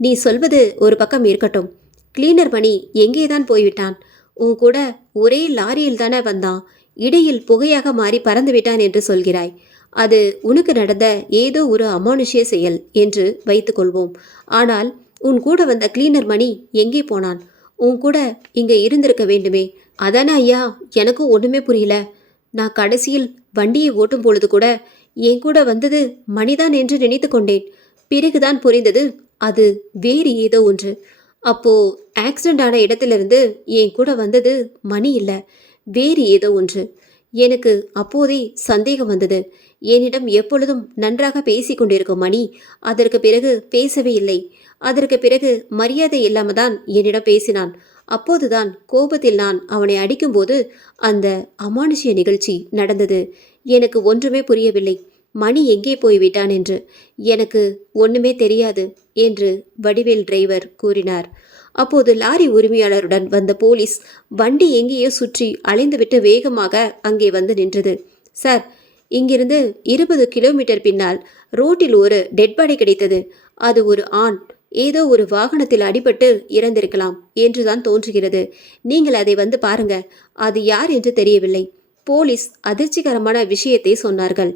நீ சொல்வது ஒரு பக்கம் இருக்கட்டும், கிளீனர் மணி எங்கேதான் போய்விட்டான்? உன் கூட ஒரே லாரியில் தானே வந்தான், இடையில் புகையாக மாறி பறந்து விட்டான் என்று சொல்கிறாய். அது உனக்கு நடந்த ஏதோ ஒரு அமானுஷ்ய செயல் என்று வைத்துக்கொள்வோம். ஆனால் உன் கூட வந்த கிளீனர் மணி எங்கே போனான்? உன் கூட இங்கே இருந்திருக்க வேண்டுமே. அதானே ஐயா, எனக்கும் ஒன்றுமே புரியல. நான் கடைசியில் வண்டியை ஓட்டும் பொழுது கூட என் கூட வந்தது மணிதான் என்று நினைத்து கொண்டேன். பிறகுதான் புரிந்தது அது வேறு ஏதோ ஒன்று. அப்போ ஆக்சிடென்ட் ஆன இடத்திலிருந்து என் கூட வந்தது மணி இல்லை, வேறு ஏதோ ஒன்று. எனக்கு அப்போதே சந்தேகம் வந்தது. என்னிடம் எப்பொழுதும் நன்றாக பேசி கொண்டிருக்கும் மணி அதற்கு பிறகு பேசவே இல்லை. அதற்கு பிறகு மரியாதை இல்லாமல் தான் என்னிடம் பேசினான். அப்போதுதான் கோபத்தில் நான் அவனை அடிக்கும்போது அந்த அமானுஷ்ய நிகழ்ச்சி நடந்தது. எனக்கு ஒன்றுமே புரியவில்லை. மணி எங்கே போய்விட்டான் என்று எனக்கு ஒன்றுமே தெரியாது என்று வடிவேல் டிரைவர் கூறினார். அப்போது லாரி உரிமையாளருடன் வந்த போலீஸ் வண்டி எங்கேயோ சுற்றி அலைந்துவிட்டு வேகமாக அங்கே வந்து நின்றது. சார், இங்கிருந்து 20 கிலோமீட்டர் பின்னால் ரோட்டில் ஒரு டெட் பாடி கிடைத்தது. அது ஒரு ஆண். ஏதோ ஒரு வாகனத்தில் அடிபட்டு இறந்திருக்கலாம் என்றுதான் தோன்றுகிறது. நீங்கள் அதை வந்து பாருங்க. அது யார் என்று தெரியவில்லை. போலீஸ் அதிர்ச்சிகரமான விஷயத்தை சொன்னார்கள்.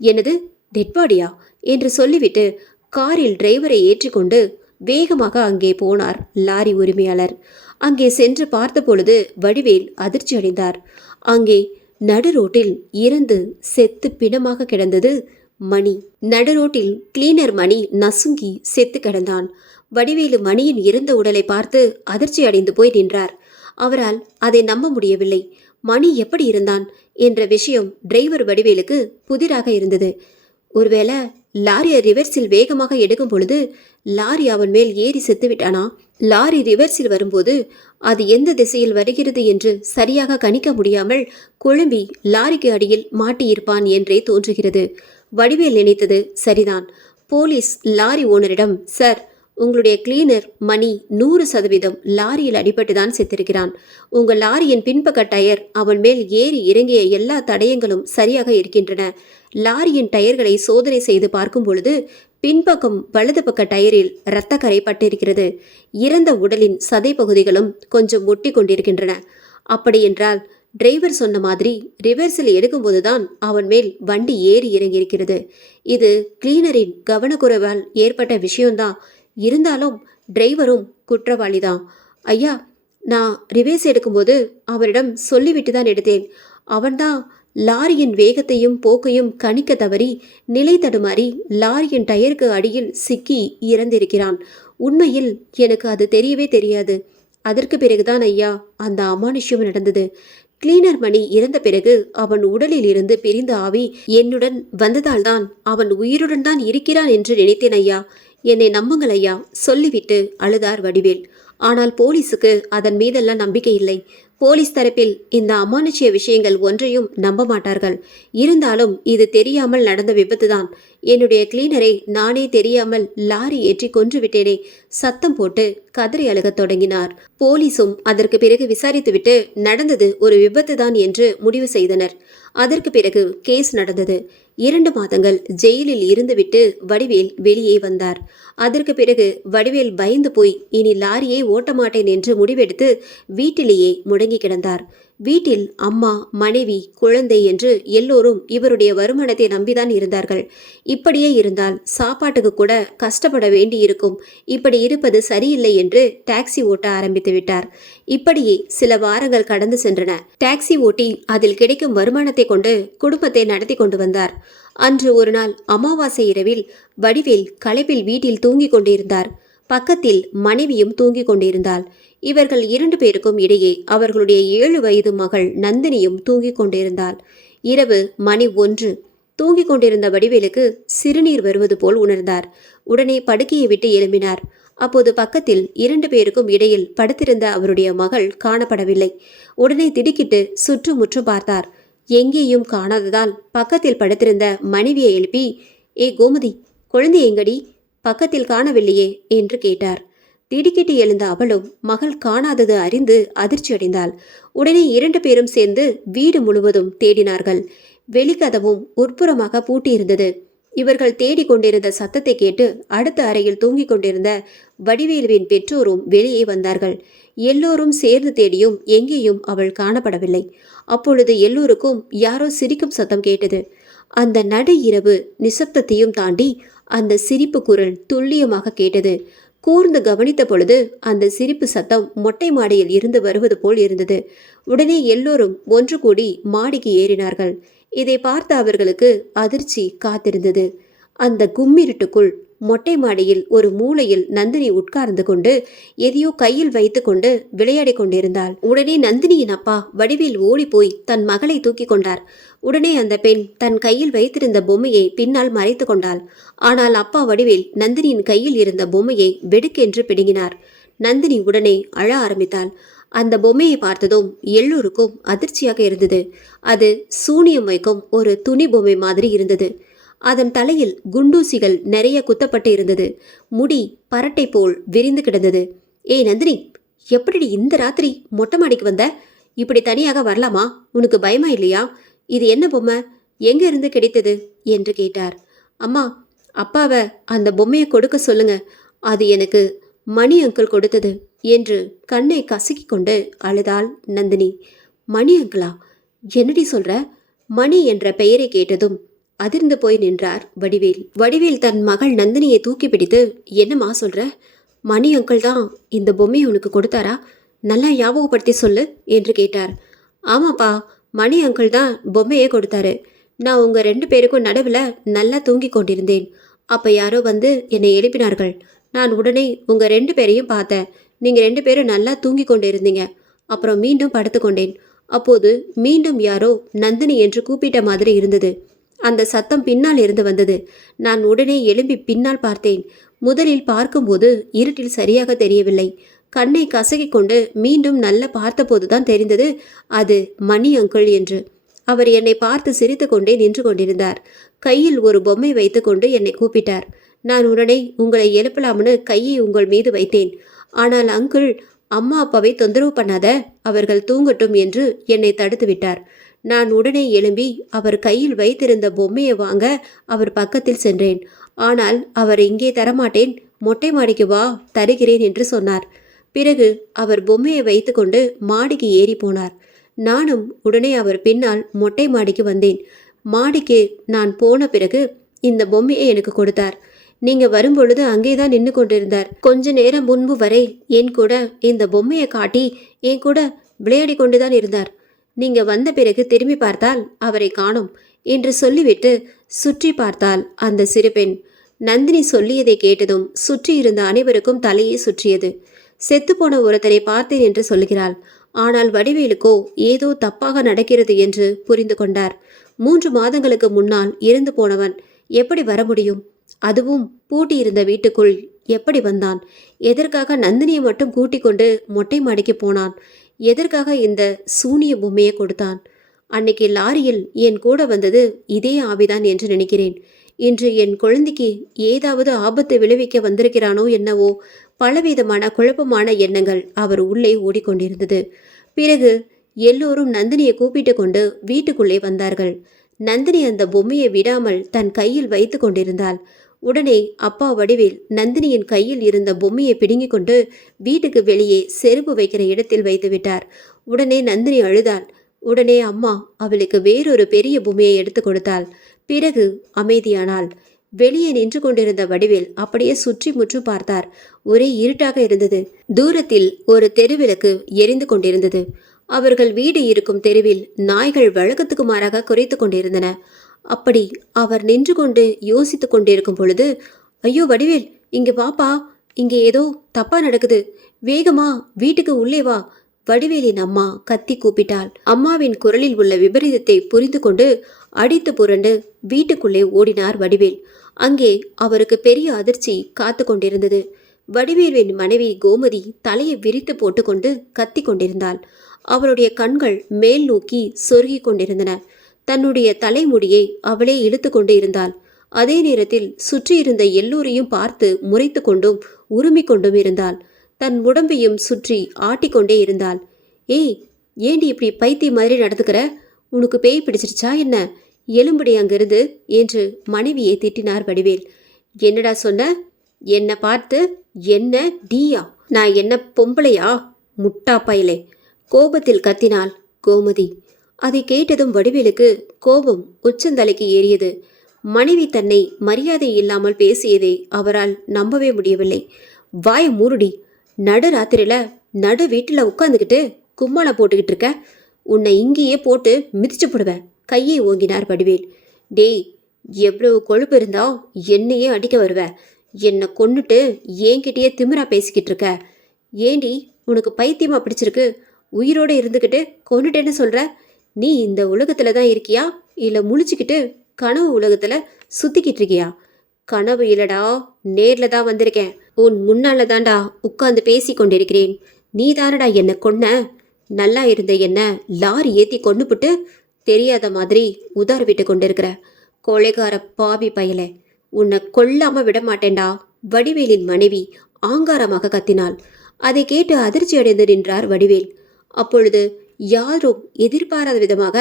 எனது டெட் பாடியா என்று சொல்லிவிட்டு காரில் டிரைவரை ஏற்றிக்கொண்டு வேகமாக அங்கே போனார் லாரி உரிமையாளர். அங்கே சென்று பார்த்தபொழுது வடிவேல் அதிர்ச்சி அடைந்தார். அங்கே நடு ரோட்டில் இறந்து செத்து பிணமாக கிடந்தது மணி. நடு ரோட்டில் கிளீனர் மணி நசுங்கி செத்து கிடந்தான். வடிவேலு மணியின் இறந்த உடலை பார்த்து அதிர்ச்சி அடைந்து போய் நின்றார். அவரால் அதை நம்ப முடியவில்லை. மணி எப்படி இருந்தான் என்ற விஷயம் டிரைவர் வடிவேலுக்கு புதிராக இருந்தது. ஒருவேளை லாரியை ரிவர்ஸில் வேகமாக எடுக்கும் பொழுது லாரி அவன் மேல் ஏறி செத்து விட்டானா? லாரி ரிவர்ஸில் வரும்போது அது எந்த திசையில் வருகிறது என்று சரியாக கணிக்க முடியாமல் குழம்பி லாரிக்கு அடியில் மாட்டியிருப்பான் என்றே தோன்றுகிறது. வடிவேல் நினைத்தது சரிதான். போலீஸ் லாரி ஓனரிடம், சார், உங்களுடைய கிளீனர் மணி 100% லாரியில் அடிபட்டுதான் செத்திருக்கிறான். உங்கள் லாரியின் பின்பக்க டயர் அவன் மேல் ஏறி இறங்கிய எல்லா தடயங்களும் சரியாக இருக்கின்றன. லாரியின் டயர்களை சோதனை செய்து பார்க்கும் பொழுது பின்பக்கம் வலது பக்க டயரில் இரத்தக்கரை பட்டிருக்கிறது. இறந்த உடலின் சதை பகுதிகளும் கொஞ்சம் ஒட்டி கொண்டிருக்கின்றன. அப்படியென்றால் டிரைவர் சொன்ன மாதிரி ரிவர்ஸில் எடுக்கும்போதுதான் அவன் மேல் வண்டி ஏறி இறங்கியிருக்கிறது. இது கிளீனரின் கவனக்குறைவால் ஏற்பட்ட விஷயம்தான். இருந்தாலும் டிரைவரும் குற்றவாளிதான். ஐயா, நான் ரிவர்ஸ் எடுக்கும்போது அவரிடம் சொல்லிவிட்டு தான் எடுத்தேன். அவன்தான் லாரியின் வேகத்தையும் போக்கையும் கணிக்க தவறி நிலை தடுமாறி லாரியின் டயருக்கு அடியில் சிக்கி இறந்திருக்கிறான். உண்மையில் எனக்கு அது தெரியவே தெரியாது. அதற்கு பிறகுதான் ஐயா அந்த அமானுஷ்யம் நடந்தது. கிளீனர் மணி இறந்த பிறகு அவன் உடலில் இருந்து பிரிந்த ஆவி என்னுடன் வந்ததால்தான் அவன் உயிருடன் தான் இருக்கிறான் என்று நினைத்தேன் ஐயா. என்னை நம்புங்கள் ஐயா, சொல்லிவிட்டு அழுதார் வடிவேல். ஆனால் போலீஸுக்கு அதன் மீதெல்லாம் நம்பிக்கை இல்லை. போலீஸ் தரப்பில் இந்த அமானுஷ்ய விஷயங்கள் ஒன்றையும் நம்ப மாட்டார்கள். இருந்தாலும் இது தெரியாமல் நடந்த விபத்துதான். என்னுடைய கிளீனரை நானே தெரியாமல் லாரி ஏற்றி கொன்று விட்டேனே. சத்தம் போட்டு கதறி அழுகத் தொடங்கினார். போலீஸும் அதற்கு பிறகு விசாரித்துவிட்டு நடந்தது ஒரு விபத்து தான் என்று முடிவு செய்தனர். அதற்கு பிறகு கேஸ் நடந்தது. 2 மாதங்கள் ஜெயிலில் இருந்துவிட்டு வடிவேல் வெளியே வந்தார். அதற்கு பிறகு வடிவேல் பயந்து போய் இனி லாரியை ஓட்ட மாட்டேன் என்று முடிவெடுத்து வீட்டிலேயே முடங்கி கிடந்தார். வீட்டில் அம்மா, மனைவி, குழந்தை என்று எல்லோரும் இவருடைய வருமானத்தை நம்பிதான் இருந்தார்கள். இப்படியே இருந்தால் சாப்பாட்டுக்கு கூட கஷ்டப்பட வேண்டியிருக்கும். இப்படி இருப்பது சரியில்லை என்று டாக்ஸி ஓட்ட ஆரம்பித்து விட்டார். இப்படியே சில வாரங்கள் கடந்து சென்றன. டாக்ஸி ஓட்டி அதில் கிடைக்கும் வருமானத்தை கொண்டு குடும்பத்தை நடத்தி கொண்டு வந்தார். அன்று ஒரு நாள் அமாவாசை இரவில் வடிவேல் களைப்பில் வீட்டில் தூங்கிக் கொண்டிருந்தார். பக்கத்தில் மனைவியும் தூங்கிக் கொண்டிருந்தாள். இவர்கள் 2 பேருக்கும் இடையே அவர்களுடைய 7 வயது மகள் நந்தினியும் தூங்கிக் கொண்டிருந்தாள். இரவு மணி 1. தூங்கிக் கொண்டிருந்த வடிவேலுக்கு சிறுநீர் வருவது போல் உணர்ந்தார். உடனே படுக்கையை விட்டு எழும்பினார். அப்போது பக்கத்தில் 2 பேருக்கும் இடையில் படுத்திருந்த அவருடைய மகள் காணப்படவில்லை. உடனே திடுக்கிட்டு சுற்றுமுற்றும் பார்த்தார். எங்கேயும் காணாததால் பக்கத்தில் படுத்திருந்த மனைவியை எழுப்பி, ஏ கோமதி, குழந்தை எங்கடி? பக்கத்தில் காணவில்லையே என்று கேட்டார். திடுக்கிட்டு எழுந்த அவளும் மகள் காணாதது அறிந்து அதிர்ச்சி அடைந்தாள். உடனே 2 பேரும் சேர்ந்து வீடு முழுவதும் தேடினார்கள். வெளிக்கதவும் உட்புறமாக பூட்டியிருந்தது. இவர்கள் தேடிக்கொண்டிருந்த சத்தத்தை கேட்டு அடுத்த அறையில் தூங்கிக் கொண்டிருந்த வடிவேலுவின் பெற்றோரும் வெளியே வந்தார்கள். எல்லோரும் சேர்ந்து தேடியும் எங்கேயும் அவள் காணப்படவில்லை. அப்பொழுது எல்லோருக்கும் யாரோ சிரிக்கும் சத்தம் கேட்டது. அந்த நடு இரவு நிசப்தத்தையும் தாண்டி அந்த சிரிப்பு குரல் துல்லியமாக கேட்டது. கூர்ந்து கவனித்த பொழுது அந்த சிரிப்பு சத்தம் மொட்டை மாடியில் இருந்து வருவது போல் இருந்தது. உடனே எல்லோரும் ஒன்று கூடி மாடிக்கு ஏறினார்கள். இதை பார்த்த அவர்களுக்கு அதிர்ச்சி காத்திருந்தது. அந்த கும்மிருட்டுக்குள் மொட்டை மாடியில் ஒரு மூலையில் நந்தினி உட்கார்ந்து கொண்டு எதையோ கையில் வைத்து கொண்டு விளையாடி கொண்டிருந்தாள். உடனே நந்தினியின் அப்பா வடிவேல் ஓடி போய் தன் மகளை தூக்கி கொண்டார். உடனே அந்த பெண் தன் கையில் வைத்திருந்த பொம்மையை பின்னால் மறைத்து கொண்டாள். ஆனால் அப்பா வடிவேல் நந்தினியின் கையில் இருந்த பொம்மையை வெடுக்கென்று பிடுங்கினார். நந்தினி உடனே அழ ஆரம்பித்தாள். அந்த பொம்மையை பார்த்ததும் எல்லோருக்கும் அதிர்ச்சியாக இருந்தது. அது சூனியம் வைக்கும் ஒரு துணி பொம்மை மாதிரி இருந்தது. அதன் தலையில் குண்டூசிகள் நிறைய குத்தப்பட்டு இருந்தது. முடி பரட்டை போல் விரிந்து கிடந்தது. ஏய் நந்தினி, எப்படி இந்த ராத்திரி மொட்டை மாடிக்கு வந்த? இப்படி தனியாக வரலாமா? உனக்கு பயமா இல்லையா? இது என்ன பொம்மை? எங்க இருந்து கிடைத்தது என்று கேட்டார். அம்மா, அப்பாவை அந்த பொம்மையை கொடுக்க சொல்லுங்க. அது எனக்கு மணி அங்கிள் கொடுத்தது என்று கண்ணை கசக்கி கொண்டு அழுதாள் நந்தினி. மணி அங்கிளா? என்னடி சொல்ற? மணி என்ற பெயரை கேட்டதும் அதிர்ந்து போய் நின்றார் வடிவேல். வடிவேல் தன் மகள் நந்தினியை தூக்கி பிடித்து, என்னம்மா சொல்ற? மணி அங்கிள் தான் இந்த பொம்மையை உனக்கு கொடுத்தாரா? நல்லா ஞாபகப்படுத்தி சொல்லு என்று கேட்டார். ஆமாப்பா, மணி அங்கிள் தான் பொம்மையை கொடுத்தாரு. நான் உங்க 2 பேருக்கும் நடுவில் நல்லா தூங்கி கொண்டிருந்தேன். அப்போ யாரோ வந்து என்னை எழுப்பினார்கள். நான் உடனே உங்க 2 பேரையும் பார்த்தேன். நீங்கள் 2 பேரும் நல்லா தூங்கி கொண்டு இருந்தீங்க. அப்புறம் மீண்டும் படுத்துக்கொண்டேன். அப்போது மீண்டும் யாரோ நந்தினி என்று கூப்பிட்ட மாதிரி இருந்தது. அந்த சத்தம் பின்னால் இருந்து வந்தது. நான் உடனே எழும்பி பின்னால் பார்த்தேன். முதலில் பார்க்கும்போது இருட்டில் சரியாக தெரியவில்லை. கண்ணை கசக்கிக் கொண்டு மீண்டும் நல்ல பார்த்தபோதுதான் தெரிந்தது அது மணி அங்கிள் என்று. அவர் என்னை பார்த்து சிரித்து கொண்டே நின்று கொண்டிருந்தார். கையில் ஒரு பொம்மை வைத்து கொண்டு என்னை கூப்பிட்டார். நான் உடனே உங்களை எழுப்பலாம்னு கையை உங்கள் மீது வைத்தேன். ஆனால் அங்கிள், அம்மா அப்பாவை தொந்தரவு பண்ணாத, அவர்கள் தூங்கட்டும் என்று என்னை தடுத்து விட்டார். நான் உடனே எழும்பி அவர் கையில் வைத்திருந்த பொம்மையை வாங்க அவர் பக்கத்தில் சென்றேன். ஆனால் அவர் இங்கே தரமாட்டேன், மொட்டை மாடிக்கு வா, தருகிறேன் என்று சொன்னார். பிறகு அவர் பொம்மையை வைத்து கொண்டு மாடிக்கு ஏறி போனார். நானும் உடனே அவர் பின்னால் மொட்டை மாடிக்கு வந்தேன். மாடிக்கு நான் போன பிறகு இந்த பொம்மையை எனக்கு கொடுத்தார். நீங்க வரும்பொழுது அங்கேதான் நின்று கொண்டிருந்தார். கொஞ்ச நேரம் முன்பு வரை என் கூட இந்த பொம்மையை காட்டி என் கூட விளையாடி கொண்டுதான் இருந்தார். நீங்க வந்த பிறகு திரும்பி பார்த்தால் அவரை காணோம் என்று சொல்லிவிட்டு சுற்றி பார்த்தால் அந்த சிறுபெண். நந்தினி சொல்லியதை கேட்டதும் சுற்றி இருந்த அனைவருக்கும் தலையே சுற்றியது. செத்துப்போன ஒருத்தரை பார்த்தேன் என்று சொல்கிறாள். ஆனால் வடிவேலுக்கோ ஏதோ தப்பாக நடக்கிறது என்று புரிந்து கொண்டார். 3 மாதங்களுக்கு முன்னால் இறந்து போனவன் எப்படி வர முடியும்? அதுவும் பூட்டியிருந்த வீட்டுக்குள் எப்படி வந்தான்? எதற்காக நந்தினியை மட்டும் கூட்டிக் கொண்டு மொட்டை மாடிக்கு போனான்? எதற்காக இந்த சூனிய பொம்மையை கொடுத்தான்? அன்னைக்கு லாரியில் என் கூட வந்தது இதே ஆவிதான் என்று நினைக்கிறேன். இன்று என் குழந்தைக்கு ஏதாவது ஆபத்து விளைவிக்க வந்திருக்கிறானோ என்னவோ? பலவிதமான குழப்பமான எண்ணங்கள் அவர் உள்ளே ஓடிக்கொண்டிருந்தது. பிறகு எல்லோரும் நந்தினியை கூப்பிட்டு கொண்டு வீட்டுக்குள்ளே வந்தார்கள். நந்தினி அந்த பொம்மையை விடாமல் தன் கையில் வைத்து கொண்டிருந்தாள். உடனே அப்பா வடிவேல் நந்தினியின் கையில் இருந்த பொம்மையை பிடுங்கிக் கொண்டு வீட்டுக்கு வெளியே செருப்பு வைக்கிற இடத்தில் வைத்து விட்டார். உடனே நந்தினி அழுதாள். உடனே அம்மா அவளுக்கு வேறொரு பெரிய பொம்மையை எடுத்து கொடுத்தாள். பிறகு அமைதியானாள். வெளியே நின்று கொண்டிருந்த வடிவேல் அப்படியே சுற்றி முற்றி பார்த்தார். ஒரே இருட்டாக இருந்தது. தூரத்தில் ஒரு தெருவிளக்கு எரிந்து கொண்டிருந்தது. அவர்கள் வீடு இருக்கும் தெருவில் நாய்கள் வழக்கத்துக்கு மாறாக குறைத்து கொண்டிருந்தன. அப்படி அவர் நின்று கொண்டு யோசித்து கொண்டிருக்கும் பொழுது, ஐயோ வடிவேல், இங்க வாப்பா, இங்கே ஏதோ தப்பா நடக்குது, வேகமா வீட்டுக்கு உள்ளே வா. வடிவேலின் அம்மா கத்தி கூப்பிட்டாள். அம்மாவின் குரலில் உள்ள விபரீதத்தை புரிந்து கொண்டு அடித்து புரண்டு வீட்டுக்குள்ளே ஓடினார் வடிவேல். அங்கே அவருக்கு பெரிய அதிர்ச்சி காத்து கொண்டிருந்தது. வடிவேலின் மனைவி கோமதி தலையை விரித்து போட்டுக்கொண்டு கத்தி கொண்டிருந்தாள். அவளுடைய கண்கள் மேல் நோக்கி சொருகி கொண்டிருந்தன. தன்னுடைய தலைமுடியை அவளே இழுத்து கொண்டு இருந்தாள். அதே நேரத்தில் சுற்றியிருந்த எல்லோரையும் பார்த்து முறைத்து கொண்டும் உருமி கொண்டும் இருந்தாள். தன் உடம்பையும் சுற்றி ஆட்டிக்கொண்டே இருந்தாள். ஏய், ஏண்டி இப்படி பைத்திய மாதிரி நடந்துக்கிற? உனக்கு பேய் பிடிச்சிருச்சா என்ன? எலும்படி அங்கிருந்து என்று மனைவியை திட்டினார் வடிவேல். என்னடா சொன்ன? என்ன பார்த்து என்ன டீயா? நான் என்ன பொம்பளையா? முட்டா பயலே! கோபத்தில் கத்தினாள் கோமதி. அதை கேட்டதும் வடிவேலுக்கு கோபம் உச்சந்தலைக்கு ஏறியது. மனைவி தன்னை மரியாதை இல்லாமல் பேசியதை அவரால் நம்பவே முடியவில்லை. வாய மூருடி! நடு ராத்திரியில நடு வீட்டில் உட்காந்துக்கிட்டு கும்மாளம் போட்டுக்கிட்டு இருக்க. உன்னை இங்கேயே போட்டு மிதிச்சு போடுவேன், கையை ஓங்கினார் வடிவேல். டேய், எவ்வளவு கொழுப்பு இருந்தா என்னையே அடிக்க வருவ? என்னை கொன்னுட்டு என்கிட்டயே திமிரா பேசிக்கிட்டு இருக்க. ஏண்டி, உனக்கு பைத்தியமா பிடிச்சிருக்கு? உயிரோடு இருந்துக்கிட்டு கொன்னுட்டேன்னு சொல்ற? நீ இந்த உலகத்துல தான் இருக்கியா, இல்லை முழிச்சுக்கிட்டு கனவு உலகத்துல சுத்திக்கிட்டு இருக்கியா? கனவு இல்லடா, நேர்ல தான் வந்திருக்கேன். உன் முன்னால தாண்டா உட்கார்ந்து பேசி கொண்டிருக்கிறேன். நீ தானடா என்ன கொன்ன. நல்லா இருந்த என்ன லாரி ஏற்றி கொண்டுபிட்டு தெரியாத மாதிரி உதார் விட்டு கொண்டிருக்கிற கொலைகார பாவி பயலே! உன்னை கொல்லாம விட மாட்டேன்டா! வடிவேலின் மனைவி ஆங்காரமாக கத்தினாள். அதை கேட்டு அதிர்ச்சி அடைந்து நின்றார் வடிவேல். அப்பொழுது யாரும் எதிர்பாராத விதமாக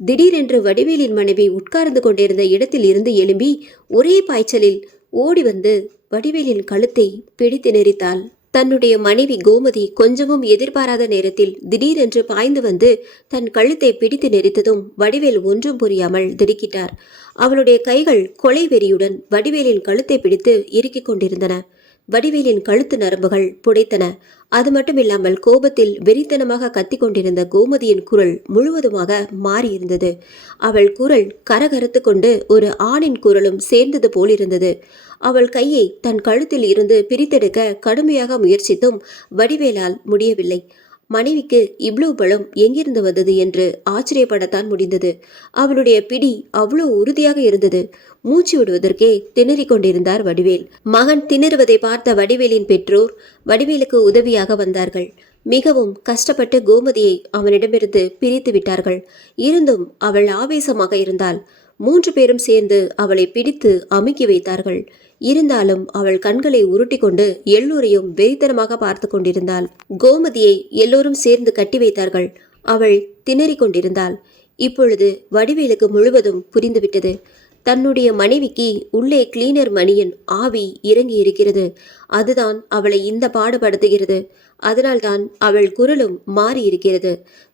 திடீரென்று வடிவேலின் மனைவி உட்கார்ந்து கொண்டிருந்த இடத்தில் இருந்து எழும்பி ஒரே பாய்ச்சலில் ஓடி வந்து வடிவேலின் கழுத்தை பிடித்து நெரித்தாள். தன்னுடைய மனைவி கோமதி கொஞ்சமும் எதிர்பாராத நேரத்தில் திடீரென்று பாய்ந்து வந்து தன் கழுத்தை பிடித்து நெரித்ததும் வடிவேல் ஒன்றும் புரியாமல் திடுக்கிட்டார். அவளுடைய கைகள் கொலை வெறியுடன் வடிவேலின் கழுத்தை பிடித்து இறுக்கிக் கொண்டிருந்தன. வடிவேலின் கழுத்து நரம்புகள் புடைத்தன. அது மட்டுமில்லாமல் கோபத்தில் வெறித்தனமாக கத்தி கொண்டிருந்த கோமதியின் குரல் முழுவதுமாக மாறியிருந்தது. அவள் குரல் கரகரத்து கொண்டு ஒரு ஆணின் குரலும் சேர்ந்தது போலிருந்தது. அவள் கையை தன் கழுத்தில் இருந்து பிரித்தெடுக்க கடுமையாக முயற்சித்தும் வடிவேலால் முடியவில்லை. மனைவிக்கு இவ்வளவு பலம் எங்கிருந்து வந்தது என்று ஆச்சரியப்படத்தான் முடிந்தது. அவளுடைய பிடி அவ்வளவு உறுதியாக இருந்தது. மூச்சு விடுவதற்கே திணறிக் கொண்டிருந்தார் வடிவேல். மகன் திணறுவதை பார்த்த வடிவேலின் பெற்றோர் வடிவேலுக்கு உதவியாக வந்தார்கள். மிகவும் கஷ்டப்பட்டு கோமதியை அவனிடமிருந்து பிரித்து விட்டார்கள். இருந்தும் அவள் ஆவேசமாக இருந்தாள். 3 பேரும் சேர்ந்து அவளை பிடித்து அமுக்கி வைத்தார்கள். இருந்தாலும் அவள் கண்களை உருட்டி கொண்டு எல்லோரையும் வெறித்தனமாக பார்த்து கொண்டிருந்தாள். கோமதியை எல்லோரும் சேர்ந்து கட்டி வைத்தார்கள். அவள் திணறிக் கொண்டிருந்தாள். இப்பொழுது வடிவேலுக்கு முழுவதும் புரிந்துவிட்டது. தன்னுடைய மனைவிக்கு உள்ளே கிளீனர் மணியன் ஆவி இறங்கி இருக்கிறது. அதுதான் அவளை இந்த பாடுபடுத்துகிறது. அதனால்தான் அவள் குரலும் மாறி இருக்கிறது.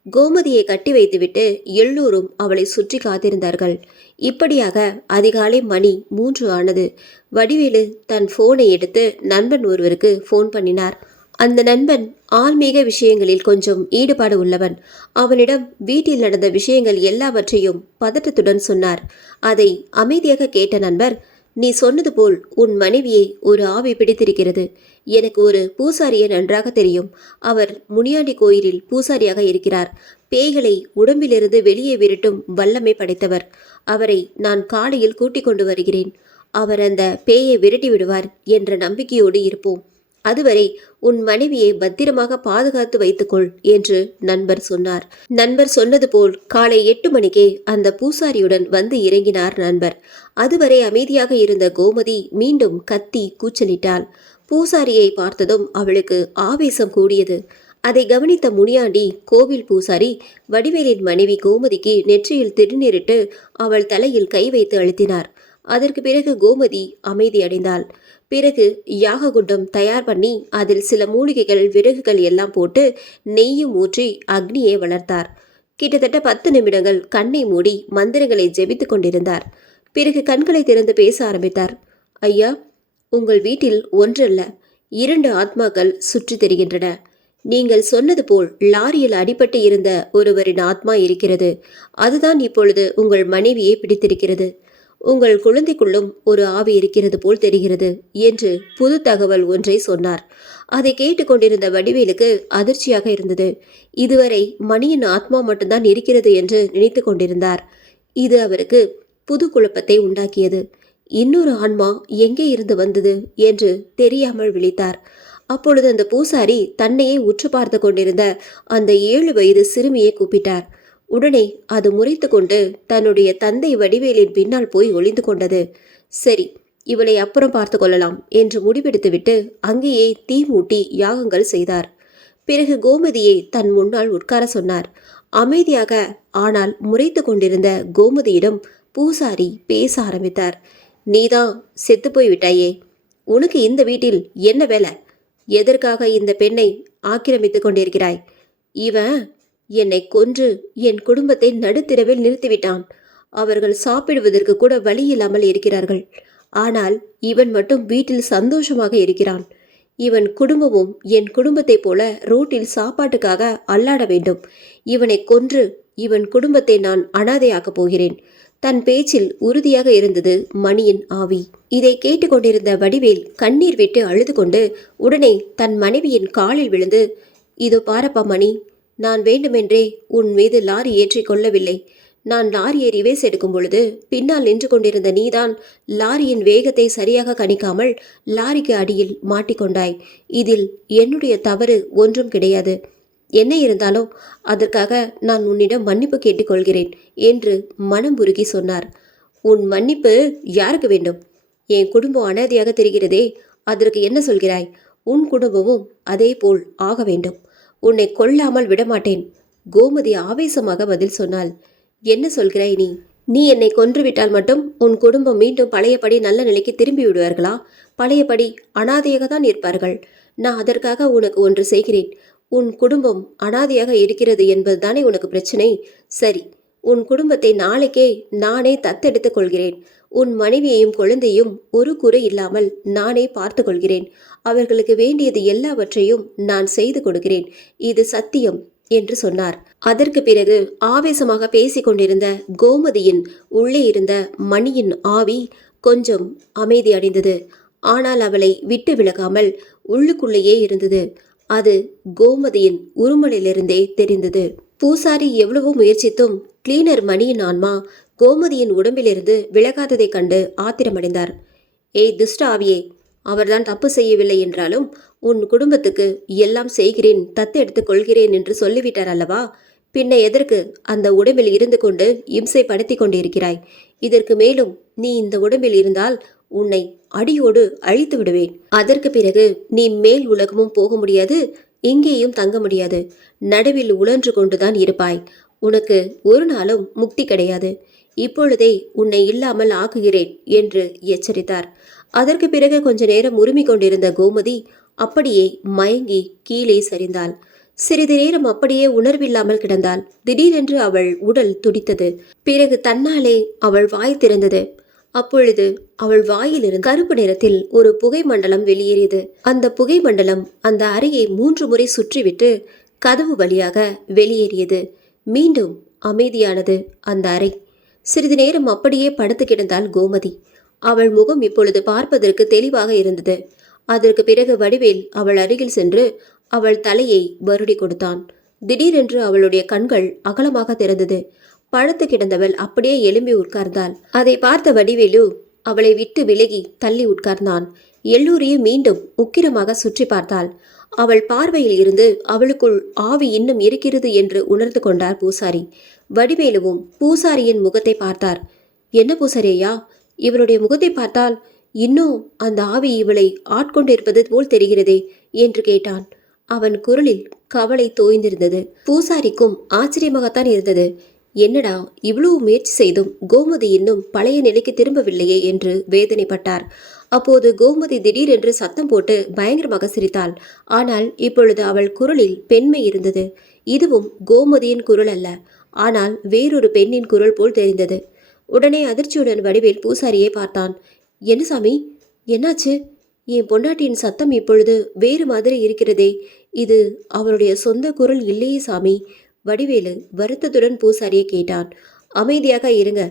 கோமதியை கட்டி வைத்துவிட்டு எல்லோரும் அவளை சுற்றி காத்திருந்தார்கள். இப்படியாக அதிகாலை மணி 3 ஆனது. வடிவேலு தன் போனை எடுத்து நண்பன் ஒருவருக்கு ஃபோன் பண்ணினார். அந்த நண்பன் ஆன்மீக விஷயங்களில் கொஞ்சம் ஈடுபாடு உள்ளவன். அவனிடம் வீட்டில் நடந்த விஷயங்கள் எல்லாவற்றையும் பதட்டத்துடன் சொன்னார். அதை அமைதியாக கேட்ட நண்பர், நீ சொன்னது போல் உன் மனைவியை ஒரு ஆவி பிடித்திருக்கிறது. எனக்கு ஒரு பூசாரியை நன்றாக தெரியும். அவர் முனியாண்டி கோயிலில் பூசாரியாக இருக்கிறார். பேய்களை உடம்பிலிருந்து வெளியே விரட்டும் வல்லமை படைத்தவர். அவரை நான் காலையில் கூட்டிக் கொண்டு வருகிறேன். அவர் அந்த பேயை விரட்டி விடுவார் என்ற நம்பிக்கையோடு இருப்போம். அதுவரை உன் மனைவியை பத்திரமாக பாதுகாத்து வைத்துக்கொள் என்று நண்பர் சொன்னார். நண்பர் சொன்னது போல் காலை 8 மணிக்கே அந்த பூசாரியுடன் வந்து இறங்கினார் நண்பர். அதுவரை அமைதியாக இருந்த கோமதி மீண்டும் கத்தி கூச்சலிட்டாள். பூசாரியை பார்த்ததும் அவளுக்கு ஆவேசம் கூடியது. அதை கவனித்த முனியாண்டி கோவில் பூசாரி வடிவேலின் மனைவி கோமதிக்கு நெற்றியில் திருநீரிட்டு அவள் தலையில் கை வைத்து அழுத்தினார். அதற்கு பிறகு கோமதி அமைதியடைந்தாள். பிறகு யாக குண்டம் தயார் பண்ணி அதில் சில மூலிகைகள் விறகுகள் எல்லாம் போட்டு நெய்யும் ஊற்றி அக்னியை வளர்த்தார். கிட்டத்தட்ட 10 நிமிடங்கள் கண்ணை மூடி மந்திரங்களை ஜெபித்து கொண்டிருந்தார். பிறகு கண்களை திறந்து பேச ஆரம்பித்தார். ஐயா, உங்கள் வீட்டில் ஒன்றல்ல 2 ஆத்மாக்கள் சுற்றி தெரிகின்றன. நீங்கள் சொன்னது போல் லாரியில் அடிபட்டு இருந்த ஒருவரின் ஆத்மா இருக்கிறது. அதுதான் இப்பொழுது உங்கள் மனைவியை பிடித்திருக்கிறது. உங்கள் குழந்தைக்குள்ளும் ஒரு ஆவி இருக்கிறது போல் தெரிகிறது என்று புது தகவல் ஒன்றை சொன்னார். அதை கேட்டுக்கொண்டிருந்த வடிவேலுக்கு அதிர்ச்சியாக இருந்தது. இதுவரை மணியின் ஆத்மா மட்டும்தான் இருக்கிறது என்று நினைத்து கொண்டிருந்தார். இது அவருக்கு புது குழப்பத்தை உண்டாக்கியது. இன்னொரு ஆன்மா எங்கே இருந்து வந்தது என்று தெரியாமல் விழித்தார். அப்பொழுது அந்த பூசாரி தன்னையே உற்று பார்த்து கொண்டிருந்த அந்த 7 வயது சிறுமியை கூப்பிட்டார். உடனே அது முறைத்து கொண்டு தன்னுடைய தந்தை வடிவேலின் பின்னால் போய் ஒளிந்து கொண்டது. சரி, இவளை அப்புறம் பார்த்து கொள்ளலாம் என்று முடிவெடுத்துவிட்டு அங்கேயே தீ மூட்டி யாகங்கள் செய்தார். பிறகு கோமதியை தன் முன்னால் உட்கார சொன்னார். அமைதியாக ஆனால் முறைத்து கொண்டிருந்த கோமதியிடம் பூசாரி பேச ஆரம்பித்தார். நீதான் செத்து போய் விட்டாயே, உனக்கு இந்த வீட்டில் என்ன வேலை? எதற்காக இந்த பெண்ணை ஆக்கிரமித்து கொண்டிருக்கிறாய்? இவன் என்னை கொன்று என் குடும்பத்தை நடுத்திரவில் நிறுத்திவிட்டான். அவர்கள் சாப்பிடுவதற்கு கூட வழி இல்லாமல் இருக்கிறார்கள். ஆனால் இவன் மட்டும் வீட்டில் சந்தோஷமாக இருக்கிறான். இவன் குடும்பமும் என் குடும்பத்தைப் போல ரோட்டில் சாப்பாட்டுக்காக அல்லாட வேண்டும். இவனை கொன்று இவன் குடும்பத்தை நான் அனாதையாக்கப் போகிறேன். தன் பேச்சில் உறுதியாக இருந்தது மணியின் ஆவி. இதை கேட்டுக்கொண்டிருந்த வடிவேல் கண்ணீர் விட்டு அழுது கொண்டு உடனே தன் மனைவியின் காலில் விழுந்து, இதோ பாரப்பா மணி, நான் வேண்டுமென்றே உன் மீது லாரி ஏற்றி கொள்ளவில்லை. நான் லாரியை ரிவேஸ் எடுக்கும் பொழுது பின்னால் நின்று கொண்டிருந்த நீதான் லாரியின் வேகத்தை சரியாக கணிக்காமல் லாரிக்கு அடியில் மாட்டிக்கொண்டாய். இதில் என்னுடைய தவறு ஒன்றும் கிடையாது. என்ன இருந்தாலும் அதற்காக நான் உன்னிடம் மன்னிப்பு கேட்டுக்கொள்கிறேன் என்று மனம் உருகி சொன்னார். உன் மன்னிப்பு யாருக்கு வேண்டும்? என் குடும்பம் அனாதையாக தெரிகிறதே, அதற்கு என்ன சொல்கிறாய்? உன் குடும்பமும் அதே போல் ஆக வேண்டும். உன்னை கொல்லாமல் விடமாட்டேன். கோமதி ஆவேசமாக பதில் சொன்னாள். என்ன சொல்கிறாய் நீ? நீ என்னை கொன்றுவிட்டால் மட்டும் உன் குடும்பம் மீண்டும் பழையபடி நல்ல நிலைக்கு திரும்பி விடுவார்களா? பழையபடி அனாதையாக தான் இருப்பார்கள். நான் அதற்காக உனக்கு ஒன்று செய்கிறேன். உன் குடும்பம் அனாதையாக இருக்கிறது என்பதுதானே உனக்கு பிரச்சனை? சரி, உன் குடும்பத்தை நாளைக்கே நானே தத்தெடுத்துக் கொள்கிறேன். உன் மனைவியையும் குழந்தையும் ஒரு குறை இல்லாமல் நானே பார்த்து கொள்கிறேன். அவர்களுக்கு வேண்டியது எல்லாவற்றையும் நான் செய்து கொடுக்கிறேன். இது சத்தியம் என்று சொன்னார். அதற்கு பிறகு ஆவேசமாக பேசிக் கொண்டிருந்த கோமதியின் உள்ளே இருந்த மணியின் ஆவி கொஞ்சம் அமைதி அடைந்தது. ஆனால் அவளை விட்டு விலகாமல் உள்ளுக்குள்ளேயே இருந்தது. அது கோமதியின் உருமலிலிருந்தே தெரிந்தது. பூசாரி எவ்வளவோ முயற்சித்தும் கிளீனர் மணியின் ஆன்மா கோமதியின் உடம்பிலிருந்து விலகாததைக் கண்டு ஆத்திரமடைந்தார். ஏய் துஷ்ட ஆவியே, அவர்தான் தப்பு செய்யவில்லை என்றாலும் உன் குடும்பத்துக்கு எல்லாம் செய்கிறேன், தத்தெடுத்துக் கொள்கிறேன் என்று சொல்லிவிட்டார் அல்லவா? பின்ன எதற்கு அந்த உடம்பில் இருந்து கொண்டு இம்சை படுத்தி கொண்டிருக்கிறாய்? இதற்கு மேலும் நீ இந்த உடம்பில் இருந்தால் உன்னை அடியோடு அழித்து விடுவேன். அதற்கு பிறகு நீ மேல் உலகமும் போக முடியாது, இங்கேயும் தங்க முடியாது. நடுவில் உழன்று கொண்டுதான் இருப்பாய். உனக்கு ஒரு நாளும் முக்தி கிடையாது. இப்பொழுதே உன்னை இல்லாமல் ஆக்குகிறேன் என்று எச்சரித்தார். அதற்கு பிறகு கொஞ்ச நேரம் உருமிக் கொண்டிருந்த கோமதி அப்படியே மயங்கி கீழே சரிந்தாள். சிறிது நேரம் அப்படியே உணர்வில்லாமல் கிடந்தாள். திடீரென்று அவள் உடல் துடித்தது. பிறகு தன்னாலே அவள் வாய் திறந்தது. அப்பொழுது அவள் வாயிலிருந்து கருப்பு நிறத்தில் ஒரு புகை மண்டலம் வெளியேறியது. அந்த புகை மண்டலம் அந்த அறையை 3 முறை சுற்றிவிட்டு கதவு வழியாக வெளியேறியது. மீண்டும் அமைதியானது அந்த அறை. சிறிது நேரம் அப்படியே படுத்து கிடந்தாள் கோமதி. அவள் முகம் இப்பொழுது பார்ப்பதற்கு தெளிவாக இருந்தது. அதற்கு பிறகு வடிவேல் அவள் அருகில் சென்று அவள் தலையை வருடி கொடுத்தான். திடீரென்று அவளுடைய கண்கள் அகலமாக திறந்தது. படுத்து கிடந்தவள் அப்படியே எழும்பி உட்கார்ந்தாள். அதை பார்த்த வடிவேலு அவளை விட்டு விலகி தள்ளி உட்கார்ந்தான். எல்லோரையும் மீண்டும் உக்கிரமாக சுற்றி பார்த்தாள். அவள் பார்வையில் இருந்து அவளுக்குள் ஆவி இன்னும் இருக்கிறது என்று உணர்ந்து கொண்டார் பூசாரி. வடிவேலுவும் பூசாரியின் முகத்தை பார்த்தார். என்ன பூசாரியா, இவளுடைய முகத்தை பார்த்தால் இன்னும் அந்த ஆவி இவளை ஆட்கொண்டிருப்பது போல் தெரிகிறதே என்று கேட்டான். அவன் குரலில் கவலை தோய்ந்திருந்தது. பூசாரிக்கும் ஆச்சரியமாகத்தான் இருந்தது. என்னடா, இவ்வளவு முயற்சி செய்தும் கோமதி இன்னும் பழைய நிலைக்கு திரும்பவில்லையே என்று வேதனைப்பட்டார். அப்போது கோமதி திடீரென்று சத்தம் போட்டு பயங்கரமாக சிரித்தாள். ஆனால் இப்பொழுது அவள் குரலில் பெண்மை இருந்தது. இதுவும் கோமதியின் குரல் அல்ல, ஆனால் வேறொரு பெண்ணின் குரல் போல் தெரிந்தது. உடனே அதிர்ச்சியுடன் வடிவேல் பூசாரியை பார்த்தான். என்ன சாமி, என்னாச்சு? என் பொண்டாட்டியின் சத்தம் இப்பொழுது வேறு மாதிரி இருக்கிறதே, இது அவருடைய சொந்த குரல் இல்லையே சாமி. வடிவேலு வருத்தத்துடன் பூசாரியை கேட்டான். அமைதியாக இருங்க,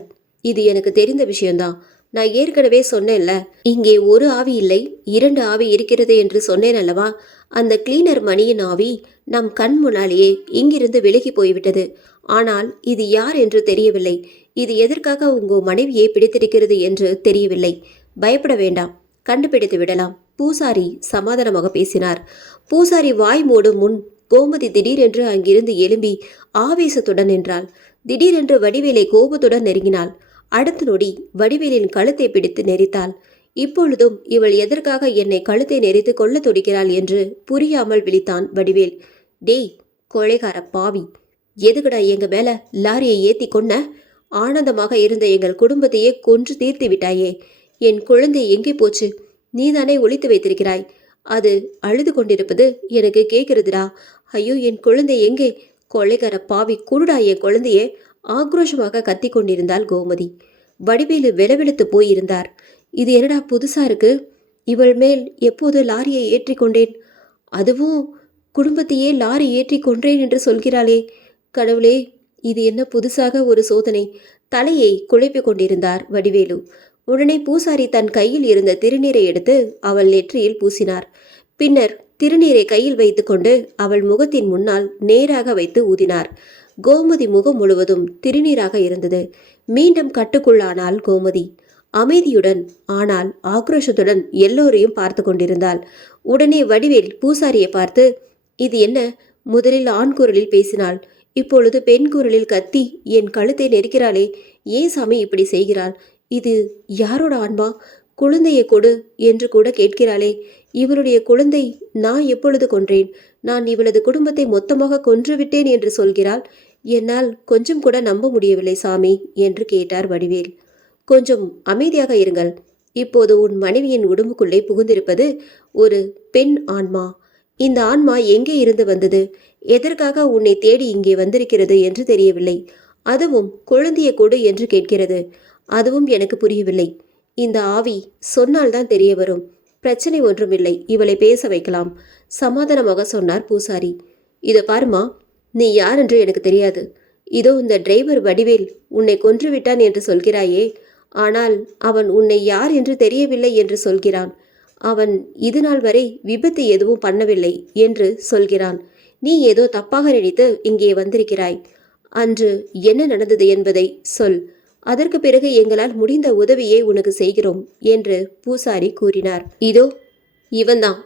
இது எனக்கு தெரிந்த விஷயம்தான். நான் ஏற்கனவே சொன்னேன்ல, இங்கே ஒரு ஆவி இல்லை 2 ஆவி இருக்கிறது என்று சொன்னேன் அல்லவா? அந்த கிளீனர் மணியின் ஆவி நம் கண் முன்னாலேயே இங்கிருந்து விலகி போய்விட்டது. ஆனால் இது யார் என்று தெரியவில்லை. இது எதற்காக உங்க மனைவியை பிடித்திருக்கிறது என்று தெரியவில்லை. பயப்பட வேண்டாம், கண்டுபிடித்து விடலாம். பூசாரி சமாதானமாக பேசினார். பூசாரி வாய் மூடும் முன் கோமதி திடீரென்று அங்கிருந்து எழும்பி ஆவேசத்துடன் நின்றாள். திடீரென்று வடிவேலை கோபத்துடன் நெருங்கினாள். அடுத்த நொடி வடிவேலின் கழுத்தை பிடித்து நெரித்தாள். இப்பொழுதும் இவள் எதற்காக என்னை கழுத்தை நெரித்து கொள்ள துடிக்கிறாள் என்று புரியாமல் விழித்தான் வடிவேல். டேய் கொலைகார பாவி, எதுக்குடா எங்க மேல லாரியை ஏத்தி கொன்ன? ஆனந்தமாக இருந்த எங்கள் குடும்பத்தையே கொன்று தீர்த்து விட்டாயே. என் குழந்தை எங்கே போச்சு? நீதானே ஒளித்து வைத்திருக்கிறாய். அது அழுது கொண்டிருப்பது எனக்கு கேட்கிறதுடா. ஐயோ, என் குழந்தை எங்கே? கொலைகார பாவி, குருடா என் குழந்தையே! ஆக்ரோஷமாக கத்தி கொண்டிருந்தாள் கோமதி. வடிவேலு வெலவெழுத்து போயிருந்தார். இது என்னடா புதுசா இருக்கு? இவள் மேல் எப்போது லாரியை ஏற்றி கொண்டேன், அதுவும் குடும்பத்தையே லாரி ஏற்றி கொன்றேன் என்று சொல்கிறாளே. கடவுளே, இது என்ன புதுசாக ஒரு சோதனை! தலையை குழப்பிக் கொண்டிருந்தார் வடிவேலு. உடனே பூசாரி தன் கையில் இருந்த திருநீரை எடுத்து அவள் நெற்றியில் பூசினார். பின்னர் திருநீரை கையில் வைத்துக்கொண்டு அவள் முகத்தின் முன்னால் நேராக வைத்து ஊதினார். கோமதி முகம் முழுவதும் திருநீராக இருந்தது. மீண்டும் கட்டுக்குள்ளானாள் கோமதி. அமைதியுடன் ஆனால் ஆக்ரோஷத்துடன் எல்லோரையும் பார்த்து கொண்டிருந்தாள். உடனே வடிவேல் பூசாரியை பார்த்து, இது என்ன? முதலில் ஆண் குரலில் பேசினாள், இப்பொழுது பெண் குரலில் கத்தி என் கழுத்தை நெரிக்கிறாளே. ஏன் சாமி இப்படி செய்கிறாள்? இது யாரோட ஆன்மா? குழந்தையை கொடு என்று கூட கேட்கிறாளே. இவளுடைய குழந்தை நான் எப்பொழுது கொன்றேன்? நான் இவளது குடும்பத்தை மொத்தமாக கொன்றுவிட்டேன் என்று சொல்கிறாள். என்னால் கொஞ்சம் கூட நம்ப முடியவில்லை சாமி என்று கேட்டார் வடிவேல். கொஞ்சம் அமைதியாக இருங்கள். இப்போது உன் மனைவியின் உடம்புக்குள்ளே புகுந்திருப்பது ஒரு பெண் ஆன்மா. இந்த ஆன்மா எங்கே இருந்து வந்தது? எதற்காக உன்னை தேடி இங்கே வந்திருக்கிறது என்று தெரியவில்லை. அதுவும் குழந்தையை கொடு என்று கேட்கிறது. அதுவும் எனக்கு புரியவில்லை. இந்த ஆவி சொன்னால்தான் தெரிய வரும். பிரச்சனை ஒன்றுமில்லை, இவளை பேச வைக்கலாம், சமாதானமாக சொன்னார் பூசாரி. இதை பாருமா, நீ யார் என்று எனக்கு தெரியாது. இதோ இந்த டிரைவர் வடிவேல் உன்னை கொன்றுவிட்டான் என்று சொல்கிறாயே, ஆனால் அவன் உன்னை யார் என்று தெரியவில்லை என்று சொல்கிறான். அவன் இதுநாள் வரை விபத்து எதுவும் பண்ணவில்லை என்று சொல்கிறான். நீ ஏதோ தப்பாக நினைத்து இங்கே வந்திருக்கிறாய். அன்று என்ன நடந்தது என்பதை சொல். அதற்கு பிறகு எங்களால் முடிந்த உதவியை உனக்கு செய்கிறோம் என்று பூசாரி கூறினார். இதோ இவன்தான்,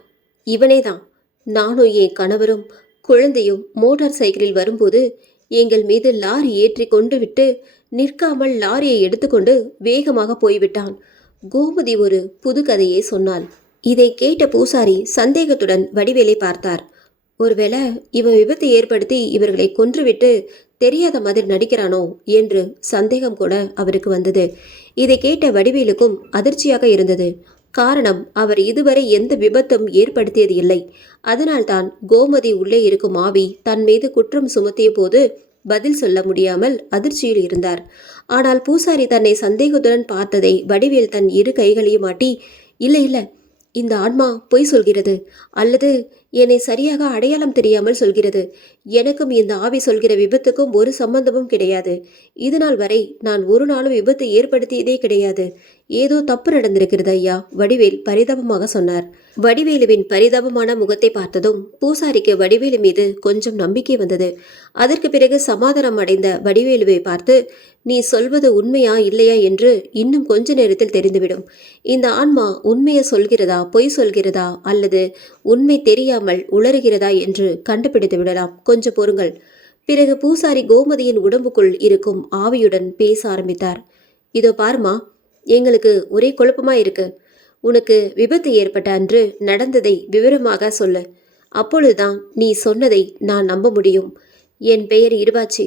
இவனேதான். நானும் என் கணவரும் குழந்தையும் மோட்டார் சைக்கிளில் வரும்போது எங்கள் மீது லாரி ஏற்றி கொண்டு விட்டு நிற்காமல் லாரியை எடுத்துக்கொண்டு வேகமாக போய்விட்டான். கோமதி ஒரு புது கதையை சொன்னாள். இதை கேட்ட பூசாரி சந்தேகத்துடன் வடிவேலை பார்த்தார். ஒருவேளை இவன் விபத்து ஏற்படுத்தி இவர்களை கொன்றுவிட்டு தெரியாத மாதிரி நடிக்கிறானோ என்று சந்தேகம் கூட அவருக்கு வந்தது. இதை கேட்ட வடிவேலுக்கும் அதிர்ச்சியாக இருந்தது. காரணம், அவர் இதுவரை எந்த விபத்தும் ஏற்படுத்தியது இல்லை. அதனால்தான் கோமதி உள்ளே இருக்கும் ஆவி தன் மீது குற்றம் சுமத்திய போது பதில் சொல்ல முடியாமல் அதிர்ச்சியில் இருந்தார். ஆனால் பூசாரி தன்னை சந்தேகத்துடன் பார்த்ததை வடிவேல் தன் இரு கைகளையும் மாட்டி, இல்லை இல்லை, இந்த ஆன்மா பொய் சொல்கிறது, அல்லது என்னை சரியாக அடையாளம் தெரியாமல் சொல்கிறது. எனக்கும் இந்த ஆவி சொல்கிற விபத்துக்கும் ஒரு சம்பந்தமும் கிடையாது. இது நாள் வரை நான் ஒரு நாளும் விபத்து ஏற்படுத்தியதே கிடையாது. ஏதோ தப்பு நடந்திருக்கிறது ஐயா, வடிவேல் பரிதாபமாக சொன்னார். வடிவேலுவின் பரிதாபமான முகத்தை பார்த்ததும் பூசாரிக்கு வடிவேலு மீது கொஞ்சம் நம்பிக்கை வந்தது. அதற்கு பிறகு சமாதானம் அடைந்த வடிவேலுவை பார்த்து, நீ சொல்வது உண்மையா இல்லையா என்று இன்னும் கொஞ்ச நேரத்தில் தெரிந்துவிடும். இந்த ஆன்மா உண்மையை சொல்கிறதா பொய் சொல்கிறதா அல்லது உண்மை தெரியாமல் உளறுகிறதா என்று கண்டுபிடித்து விடலாம். கொஞ்சம் பொறுங்கள். பிறகு பூசாரி கோமதியின் உடம்புக்குள் இருக்கும் ஆவியுடன் பேச ஆரம்பித்தார். இதோ பாருமா, எங்களுக்கு ஒரே குழப்பமா இருக்கு. உனக்கு விபத்து ஏற்பட்ட அன்று நடந்ததை விவரமாக சொல்லு. அப்பொழுதுதான் நீ சொன்னதை நான் நம்ப முடியும். என் பெயர் இருவாச்சி.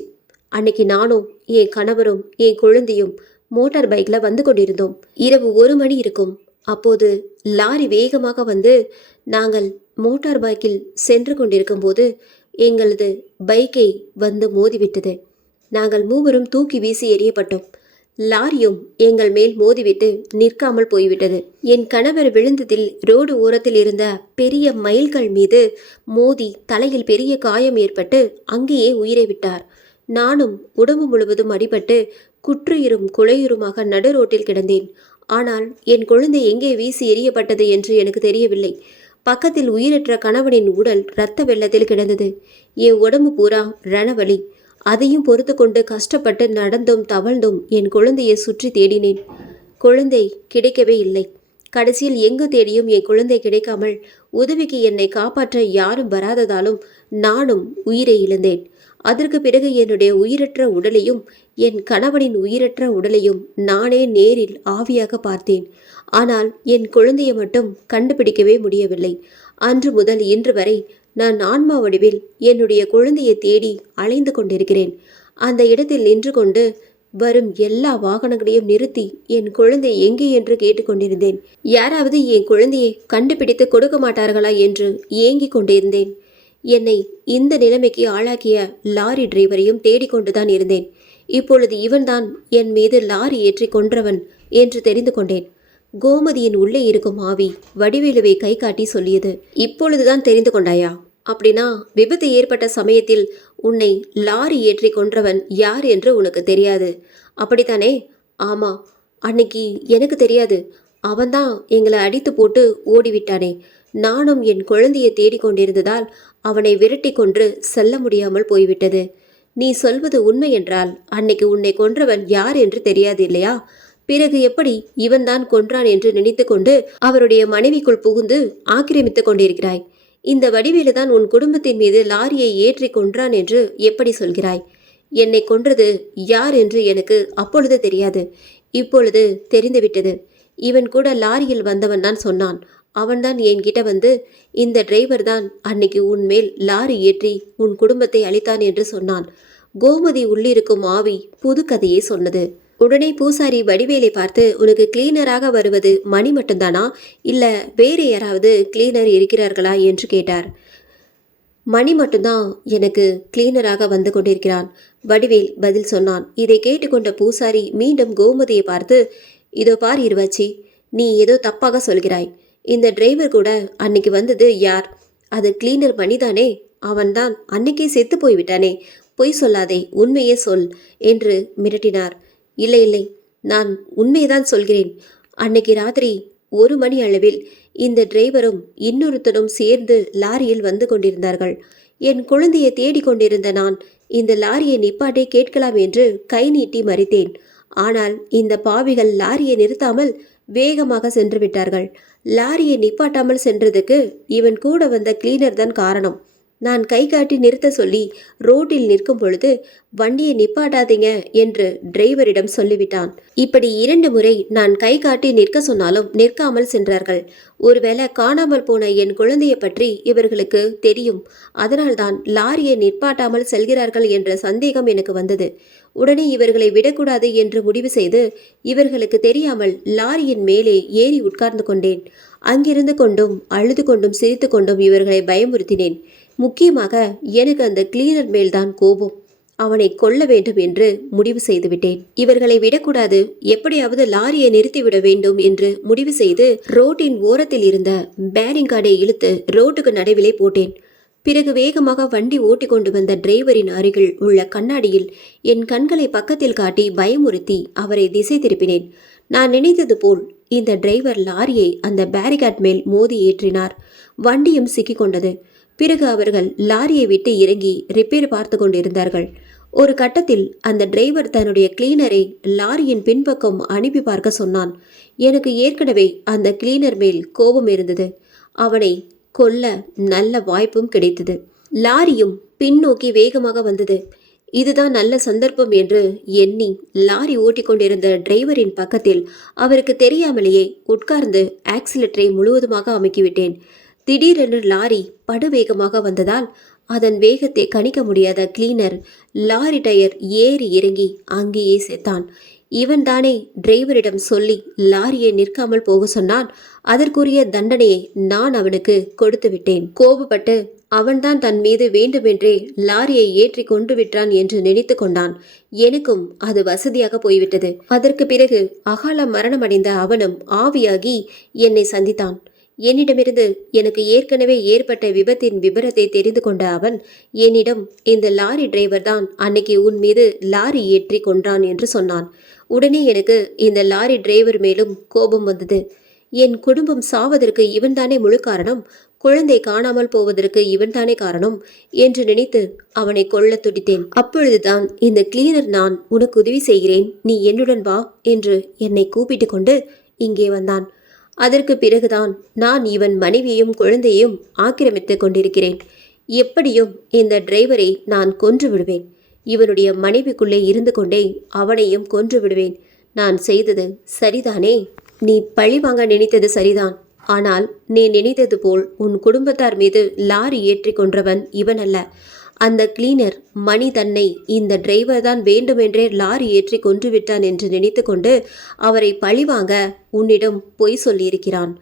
அன்னைக்கு நானும் என் கணவரும் என் குழந்தையும் மோட்டார் பைக்ல வந்து கொண்டிருந்தோம். இரவு 1 மணி இருக்கும். அப்போது லாரி வேகமாக வந்து நாங்கள் மோட்டார் பைக்கில் சென்று கொண்டிருக்கும் போது எங்களது பைக்கை வந்து மோதிவிட்டது. நாங்கள் மூவரும் தூக்கி வீசி எறியப்பட்டோம். லாரியும் எங்கள் மேல் மோதிவிட்டு நிற்காமல் போய்விட்டது. என் கணவர் விழுந்ததில் ரோடு ஓரத்தில் இருந்த பெரிய மயில்கள் மீது மோதி தலையில் பெரிய காயம் ஏற்பட்டு அங்கேயே உயிரை விட்டார். நானும் உடம்பு முழுவதும் அடிபட்டு குற்றுயிரும் குலையுருமாக நடு ரோட்டில் கிடந்தேன். ஆனால் என் குழந்தை எங்கே வீசி எறியப்பட்டது என்று எனக்கு தெரியவில்லை. பக்கத்தில் உயிரற்ற கணவனின் உடல் இரத்த வெள்ளத்தில் கிடந்தது. என் உடம்பு பூரா ரணவலி. அதையும் பொறுத்து கொண்டு கஷ்டப்பட்டு நடந்தும் தவழ்ந்தும் என் குழந்தையை சுற்றி தேடினேன். குழந்தை கிடைக்கவே இல்லை. கடைசியில் எங்கு தேடியும் என் குழந்தை கிடைக்காமல் உதவிக்கு என்னை காப்பாற்ற யாரும் வராததாலும் நானும் உயிரை இழந்தேன். அதற்கு பிறகு என்னுடைய உயிரற்ற உடலையும் என் கணவனின் உயிரற்ற உடலையும் நானே நேரில் ஆவியாக பார்த்தேன். ஆனால் என் குழந்தையை மட்டும் கண்டுபிடிக்கவே முடியவில்லை. அன்று முதல் இன்று வரை நான் ஆன்மா வடிவில் என்னுடைய குழந்தையை தேடி அலைந்து கொண்டிருக்கிறேன். அந்த இடத்தில் நின்று கொண்டு வரும் எல்லா வாகனங்களையும் நிறுத்தி என் குழந்தை எங்கே என்று கேட்டுக்கொண்டிருந்தேன். யாராவது என் குழந்தையை கண்டுபிடித்து கொடுக்க மாட்டார்களா என்று ஏங்கிக் கொண்டிருந்தேன். என்னை இந்த நிலைமைக்கு ஆளாக்கிய லாரி டிரைவரையும் தேடிக்கொண்டுதான் இருந்தேன். இப்பொழுது இவன்தான் என் மீது லாரி ஏற்றி கொன்றவன் என்று தெரிந்து கொண்டேன். கோமதியின் உள்ளே இருக்கும் ஆவி வடிவேலுவை கை காட்டி சொல்லியது. இப்பொழுதுதான் தெரிந்து கொண்டாயா? அப்படின்னா விபத்து ஏற்பட்ட சமயத்தில் உன்னை லாரி ஏற்றி கொன்றவன் யார் என்று உனக்கு தெரியாது, அப்படித்தானே? ஆமா, அன்னைக்கு எனக்கு தெரியாது. அவன்தான் எங்களை அடித்து போட்டு ஓடிவிட்டானே. நானும் என் குழந்தையை தேடிக்கொண்டிருந்ததால் அவனை விரட்டி கொன்று செல்ல முடியாமல் போய்விட்டது. நீ சொல்வது உண்மை என்றால் அன்னைக்கு உன்னை கொன்றவன் யார் என்று தெரியாது இல்லையா? பிறகு எப்படி இவன்தான் கொன்றான் என்று நினைத்து கொண்டு அவருடைய மனைவிக்குள் புகுந்து ஆக்கிரமித்துக் கொண்டிருக்கிறாய்? இந்த வடிவேலுதான் உன் குடும்பத்தின் மீது லாரியை ஏற்றி கொன்றான் என்று எப்படி சொல்கிறாய்? என்னை கொன்றது யார் என்று எனக்கு அப்பொழுது தெரியாது. இப்பொழுது தெரிந்துவிட்டது. இவன் கூட லாரியில் வந்தவன் தான் சொன்னான். அவன்தான் என்கிட்ட வந்து இந்த டிரைவர் தான் அன்னைக்கு உன்மேல் லாரி ஏற்றி உன் குடும்பத்தை அழித்தான் என்று சொன்னான். கோமதி உள்ளிருக்கும் ஆவி புது கதையை சொன்னது. உடனே பூசாரி வடிவேலை பார்த்து, உனக்கு கிளீனராக வருவது மணி மட்டும்தானா, இல்லை வேறு யாராவது கிளீனர் இருக்கிறார்களா என்று கேட்டார். மணி மட்டும்தான் எனக்கு கிளீனராக வந்து கொண்டிருக்கிறான், வடிவேல் பதில் சொன்னான். இதை கேட்டுக்கொண்ட பூசாரி மீண்டும் கோமதியை பார்த்து, இதோ பார் இருவாச்சி, நீ ஏதோ தப்பாக சொல்கிறாய். இந்த டிரைவர் கூட அன்னைக்கு வந்தது யார்? அது கிளீனர் மணிதானே? அவன்தான் அன்னைக்கே செத்து போய்விட்டானே. பொய் சொல்லாதே, உண்மையே சொல் என்று மிரட்டினார். இல்லை இல்லை, நான் உண்மையைதான் சொல்கிறேன். அன்னைக்கு ராத்திரி 1 மணி அளவில் இந்த டிரைவரும் இன்னொருத்தனும் சேர்ந்து லாரியில் வந்து கொண்டிருந்தார்கள். என் குழந்தையை தேடிக்கொண்டிருந்த நான் இந்த லாரியை நிப்பாட்டை கேட்கலாம் என்று கை நீட்டி மறித்தேன். ஆனால் இந்த பாவிகள் லாரியை நிறுத்தாமல் வேகமாக சென்று விட்டார்கள். லாரியை நிப்பாட்டாமல் சென்றதுக்கு இவன் கூட வந்த கிளீனர் தான் காரணம். நான் கை காட்டி நிறுத்த சொல்லி ரோட்டில் நிற்கும் பொழுது வண்டியை நிப்பாட்டாதீங்க என்று டிரைவரிடம் சொல்லிவிட்டான். இப்படி 2 முறை நான் கை காட்டி நிற்க சொன்னாலும் நிற்காமல் சென்றார்கள். ஒருவேளை காணாமல் போன என் குழந்தையை பற்றி இவர்களுக்கு தெரியும். அதனால்தான் லாரியை நிற்பாட்டாமல் செல்கிறார்கள் என்ற சந்தேகம் எனக்கு வந்தது. உடனே இவர்களை விடக்கூடாது என்று முடிவு செய்து இவர்களுக்கு தெரியாமல் லாரியின் மேலே ஏறி உட்கார்ந்து கொண்டேன். அங்கிருந்து கொண்டும் அழுது கொண்டும் சிரித்து கொண்டும் இவர்களை பயமுறுத்தினேன். முக்கியமாக எனக்கு அந்த கிளீனர் மேல்தான் கோபம். அவனை கொல்ல வேண்டும் என்று முடிவு செய்துவிட்டேன். இவர்களை விடக்கூடாது, எப்படியாவது லாரியை நிறுத்திவிட வேண்டும் என்று முடிவு செய்து ரோட்டின் ஓரத்தில் இருந்த பேரிங் கார்டை இழுத்து ரோட்டுக்கு நடுவிலே போட்டேன். பிறகு வேகமாக வண்டி ஓட்டிக் கொண்டு வந்த டிரைவரின் அருகில் உள்ள கண்ணாடியில் என் கண்களை பக்கத்தில் காட்டி பயமுறுத்தி அவரை திசை திருப்பினேன். நான் நினைத்தது போல் இந்த டிரைவர் லாரியை அந்த பேரிகார்ட் மேல் மோதி ஏற்றினார். வண்டியும் சிக்கிக்கொண்டது. பிறகு அவர்கள் லாரியை விட்டு இறங்கி ரிப்பேர் பார்த்து கொண்டிருந்தார்கள். ஒரு கட்டத்தில் அந்த டிரைவர் தன்னுடைய கிளீனரை லாரியின் பின்பக்கம் அனுப்பி பார்க்க சொன்னான். எனக்கு ஏற்கனவே அந்த கிளீனர் மேல் கோபம் இருந்தது. அவனை கொல்ல நல்ல வாய்ப்பும் கிடைத்தது. லாரியும் பின்னோக்கி வேகமாக வந்தது. இதுதான் நல்ல சந்தர்ப்பம் என்று எண்ணி லாரி ஓட்டிக்கொண்டிருந்த டிரைவரின் பக்கத்தில் அவருக்கு தெரியாமலேயே உட்கார்ந்து ஆக்சிலேட்டரை முழுவதுமாக அமுக்கிவிட்டேன். திடீரென்று லாரி படுவேகமாக வந்ததால் அதன் வேகத்தை கணிக்க முடியாத கிளீனர் லாரி டயர் ஏறி இறங்கி அங்கேயே செத்தான். இவன் தானே டிரைவரிடம் சொல்லி லாரியை நிற்காமல் போக சொன்னான். அதற்குரிய தண்டனையை நான் அவனுக்கு கொடுத்து விட்டேன். கோபப்பட்டு அவன்தான் தன் மீது வேண்டுமென்றே லாரியை ஏற்றி கொண்டு விட்டான் என்று நினைத்து கொண்டான். எனக்கும் அது வசதியாக போய்விட்டது. அதற்கு பிறகு அகால மரணமடைந்த அவனும் ஆவியாகி என்னை சந்தித்தான். என்னிடமிருந்து எனக்கு ஏற்கனவே ஏற்பட்ட விபத்தின் விபரத்தை தெரிந்து கொண்ட அவன் என்னிடம், இந்த லாரி டிரைவர் தான் அன்னைக்கு உன் மீது லாரி ஏற்றி கொன்றான் என்று சொன்னான். உடனே எனக்கு இந்த லாரி டிரைவர் மேலும் கோபம் வந்தது. என் குடும்பம் சாவதற்கு இவன்தானே முழு காரணம், குழந்தை காணாமல் போவதற்கு இவன்தானே காரணம் என்று நினைத்து அவனை கொல்ல துடித்தேன். அப்பொழுதுதான் இந்த கிளீனர், நான் உனக்கு உதவி செய்கிறேன், நீ என்னுடன் வா என்று என்னை கூப்பிட்டு கொண்டு இங்கே வந்தான். அதற்கு பிறகுதான் நான் இவன் மனைவியையும் குழந்தையும் ஆக்கிரமித்து கொண்டிருக்கிறேன். எப்படியும் இந்த டிரைவரை நான் கொன்று விடுவேன். இவனுடைய மனைவிக்குள்ளே இருந்து கொண்டே அவனையும் கொன்று விடுவேன். நான் செய்தது சரிதானே? நீ பழி வாங்க நினைத்தது சரிதான். ஆனால் நீ நினைத்தது போல் உன் குடும்பத்தார் மீது லாரி ஏற்றி கொன்றவன் இவன் அல்ல. அந்த கிளீனர் மணி தன்னை இந்த டிரைவர் தான் வேண்டுமென்றே லாரி ஏற்றி கொன்றுவிட்டான் என்று நினைத்து கொண்டு அவரை பழிவாங்க உன்னிடம் பொய் சொல்லியிருக்கிறான்.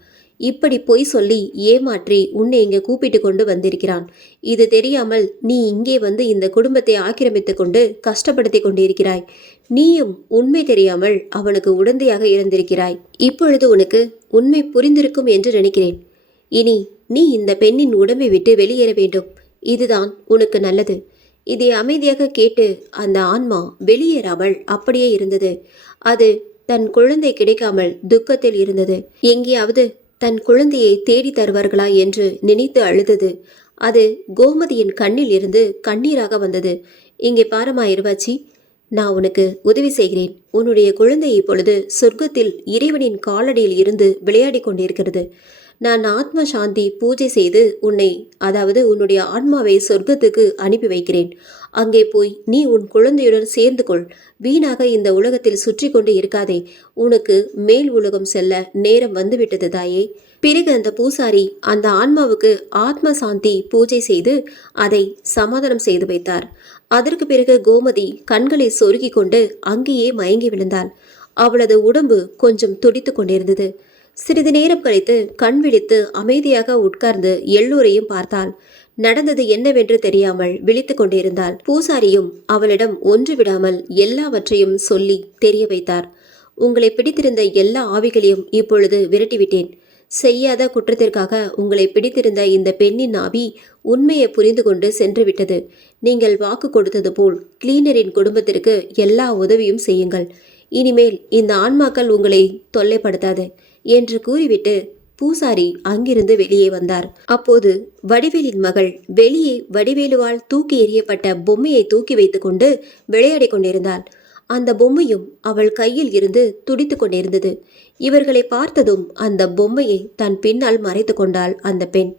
இப்படி பொய் சொல்லி ஏமாற்றி உன்னை இங்கே கூப்பிட்டு கொண்டு வந்திருக்கிறான். இது தெரியாமல் நீ இங்கே வந்து இந்த குடும்பத்தை ஆக்கிரமித்து கொண்டு கஷ்டப்படுத்தி கொண்டிருக்கிறாய். நீயும் உண்மை தெரியாமல் அவனுக்கு உடந்தையாக இருந்திருக்கிறாய். இப்பொழுது உனக்கு உண்மை புரிந்திருக்கும் என்று நினைக்கிறேன். இனி நீ இந்த பெண்ணின் உடம்பை விட்டு வெளியேற வேண்டும். இதுதான் உனக்கு நல்லது. இதை அமைதியாக கேட்டு அந்த ஆன்மா வெளியேறாமல் அப்படியே இருந்தது. அது தன் குழந்தை கிடைக்காமல் துக்கத்தில் இருந்தது. எங்கேயாவது தன் குழந்தையை தேடி தருவார்களா என்று நினைத்து அழுதது. அது கோமதியின் கண்ணில் இருந்து கண்ணீராக வந்தது. இங்கே பாரமா இருவாச்சி, நான் உனக்கு உதவி செய்கிறேன். உன்னுடைய குழந்தை இப்பொழுது சொர்க்கத்தில் இறைவனின் காலடியில் இருந்து விளையாடி கொண்டிருக்கிறது. நான் ஆத்ம சாந்தி பூஜை செய்து உன்னை, அதாவது உன்னுடைய ஆன்மாவை சொர்க்கத்துக்கு அனுப்பி வைக்கிறேன். அங்கே போய் நீ உன் குழந்தையுடன் சேர்ந்து கொள். வீணாக இந்த உலகத்தில் சுற்றி கொண்டு இருக்காதே. உனக்கு மேல் உலகம் செல்ல நேரம் வந்துவிட்டது தாயே. பிறகு அந்த பூசாரி அந்த ஆன்மாவுக்கு ஆத்ம சாந்தி பூஜை செய்து அதை சமாதானம் செய்து வைத்தார். அதற்கு பிறகு கோமதி கண்களை சொருகி கொண்டு அங்கேயே மயங்கி விழுந்தாள். அவளது உடம்பு கொஞ்சம் துடித்து கொண்டிருந்தது. சிறிது நேரம் கழித்து கண் விழித்து அமைதியாக உட்கார்ந்து எல்லோரையும் பார்த்தாள். நடந்தது என்னவென்று தெரியாமல் விழித்து கொண்டிருந்தாள். பூசாரியும் அவளிடம் ஒன்று விடாமல் எல்லாவற்றையும் சொல்லி தெரிய வைத்தார். உங்களை பிடித்திருந்த எல்லா ஆவிகளையும் இப்பொழுது விரட்டிவிட்டேன். செய்யாத குற்றத்திற்காக உங்களை பிடித்திருந்த இந்த பெண்ணின் ஆவி உண்மையை புரிந்து கொண்டு சென்று விட்டது. நீங்கள் வாக்கு கொடுத்தது போல் கிளீனரின் குடும்பத்திற்கு எல்லா உதவியும் செய்யுங்கள். இனிமேல் இந்த ஆன்மாக்கள் உங்களை தொல்லைப்படுத்தாது என்று கூறிவிட்டு பூசாரி அங்கிருந்து வெளியே வந்தார். அப்போது வடிவேலின் மகள் வெளியே வடிவேலுவால் தூக்கி எறியப்பட்ட பொம்மையை தூக்கி வைத்து கொண்டு விளையாடி கொண்டிருந்தாள். அந்த பொம்மையும் அவள் கையில் இருந்து துடித்து கொண்டிருந்தது. இவர்களை பார்த்ததும் அந்த பொம்மையை தன் பின்னால் மறைத்து கொண்டாள் அந்த பெண்.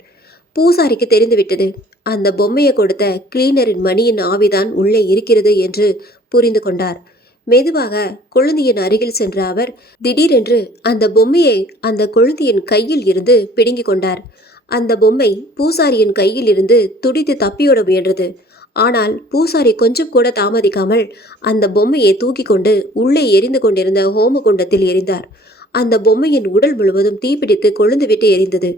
பூசாரிக்கு தெரிந்துவிட்டது. அந்த பொம்மையை கொடுத்த கிளீனரின் மணியின் ஆவிதான் உள்ளே இருக்கிறது என்று புரிந்து கொண்டார். மெதுவாக குழந்தையின் அருகில் சென்ற அவர் திடீரென்று அந்த பொம்மையை அந்த குழந்தையின் கையில் இருந்து பிடுங்கி கொண்டார். அந்த பொம்மை பூசாரியின் கையில் இருந்து துடித்து தப்பியோட முயன்றது. ஆனால் பூசாரி கொஞ்சம் கூட தாமதிக்காமல் அந்த பொம்மையை தூக்கி கொண்டு உள்ளே எரிந்து கொண்டிருந்த ஹோம குண்டத்தில் எரிந்தார். அந்த பொம்மையின் உடல் முழுவதும் தீப்பிடித்து கொழுந்துவிட்டு எரிந்தது.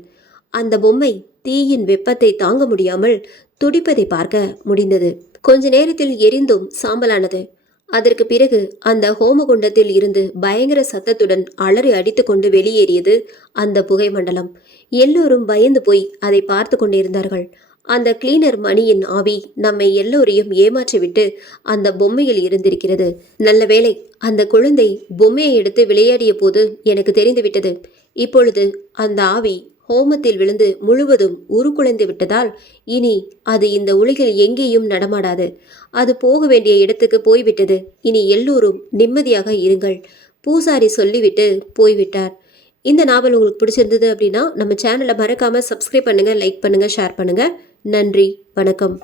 அந்த பொம்மை தீயின் வெப்பத்தை தாங்க முடியாமல் துடிப்பதை பார்க்க முடிந்தது. கொஞ்ச நேரத்தில் எரிந்தும் சாம்பலானது. அதற்கு பிறகு அந்த ஹோமகுண்டத்தில் இருந்து பயங்கர சத்தத்துடன் அலறி அடித்துக்கொண்டு வெளியேறியது அந்த புகை மண்டலம். எல்லோரும் பயந்து போய் அதை பார்த்து கொண்டிருந்தார்கள். அந்த கிளீனர் மணியின் ஆவி நம்மை எல்லோரையும் ஏமாற்றிவிட்டு அந்த பொம்மையில் இருந்திருக்கிறது. நல்ல வேளை அந்த குழந்தை பொம்மையை எடுத்து விளையாடிய போது எனக்கு தெரிந்துவிட்டது. இப்பொழுது அந்த ஆவி ஹோமத்தில் விழுந்து முழுவதும் உருக்குலைந்து விட்டதால் இனி அது இந்த உலகில் எங்கேயும் நடமாடாது. அது போக வேண்டிய இடத்துக்கு போய்விட்டது. இனி எல்லோரும் நிம்மதியாக இருங்கள். பூசாரி சொல்லிவிட்டு போய்விட்டார். இந்த நாவல் உங்களுக்கு பிடிச்சிருந்தது அப்படின்னா நம்ம சேனலை மறக்காமல் சப்ஸ்கிரைப் பண்ணுங்கள், லைக் பண்ணுங்கள், ஷேர் பண்ணுங்கள். நன்றி, வணக்கம்.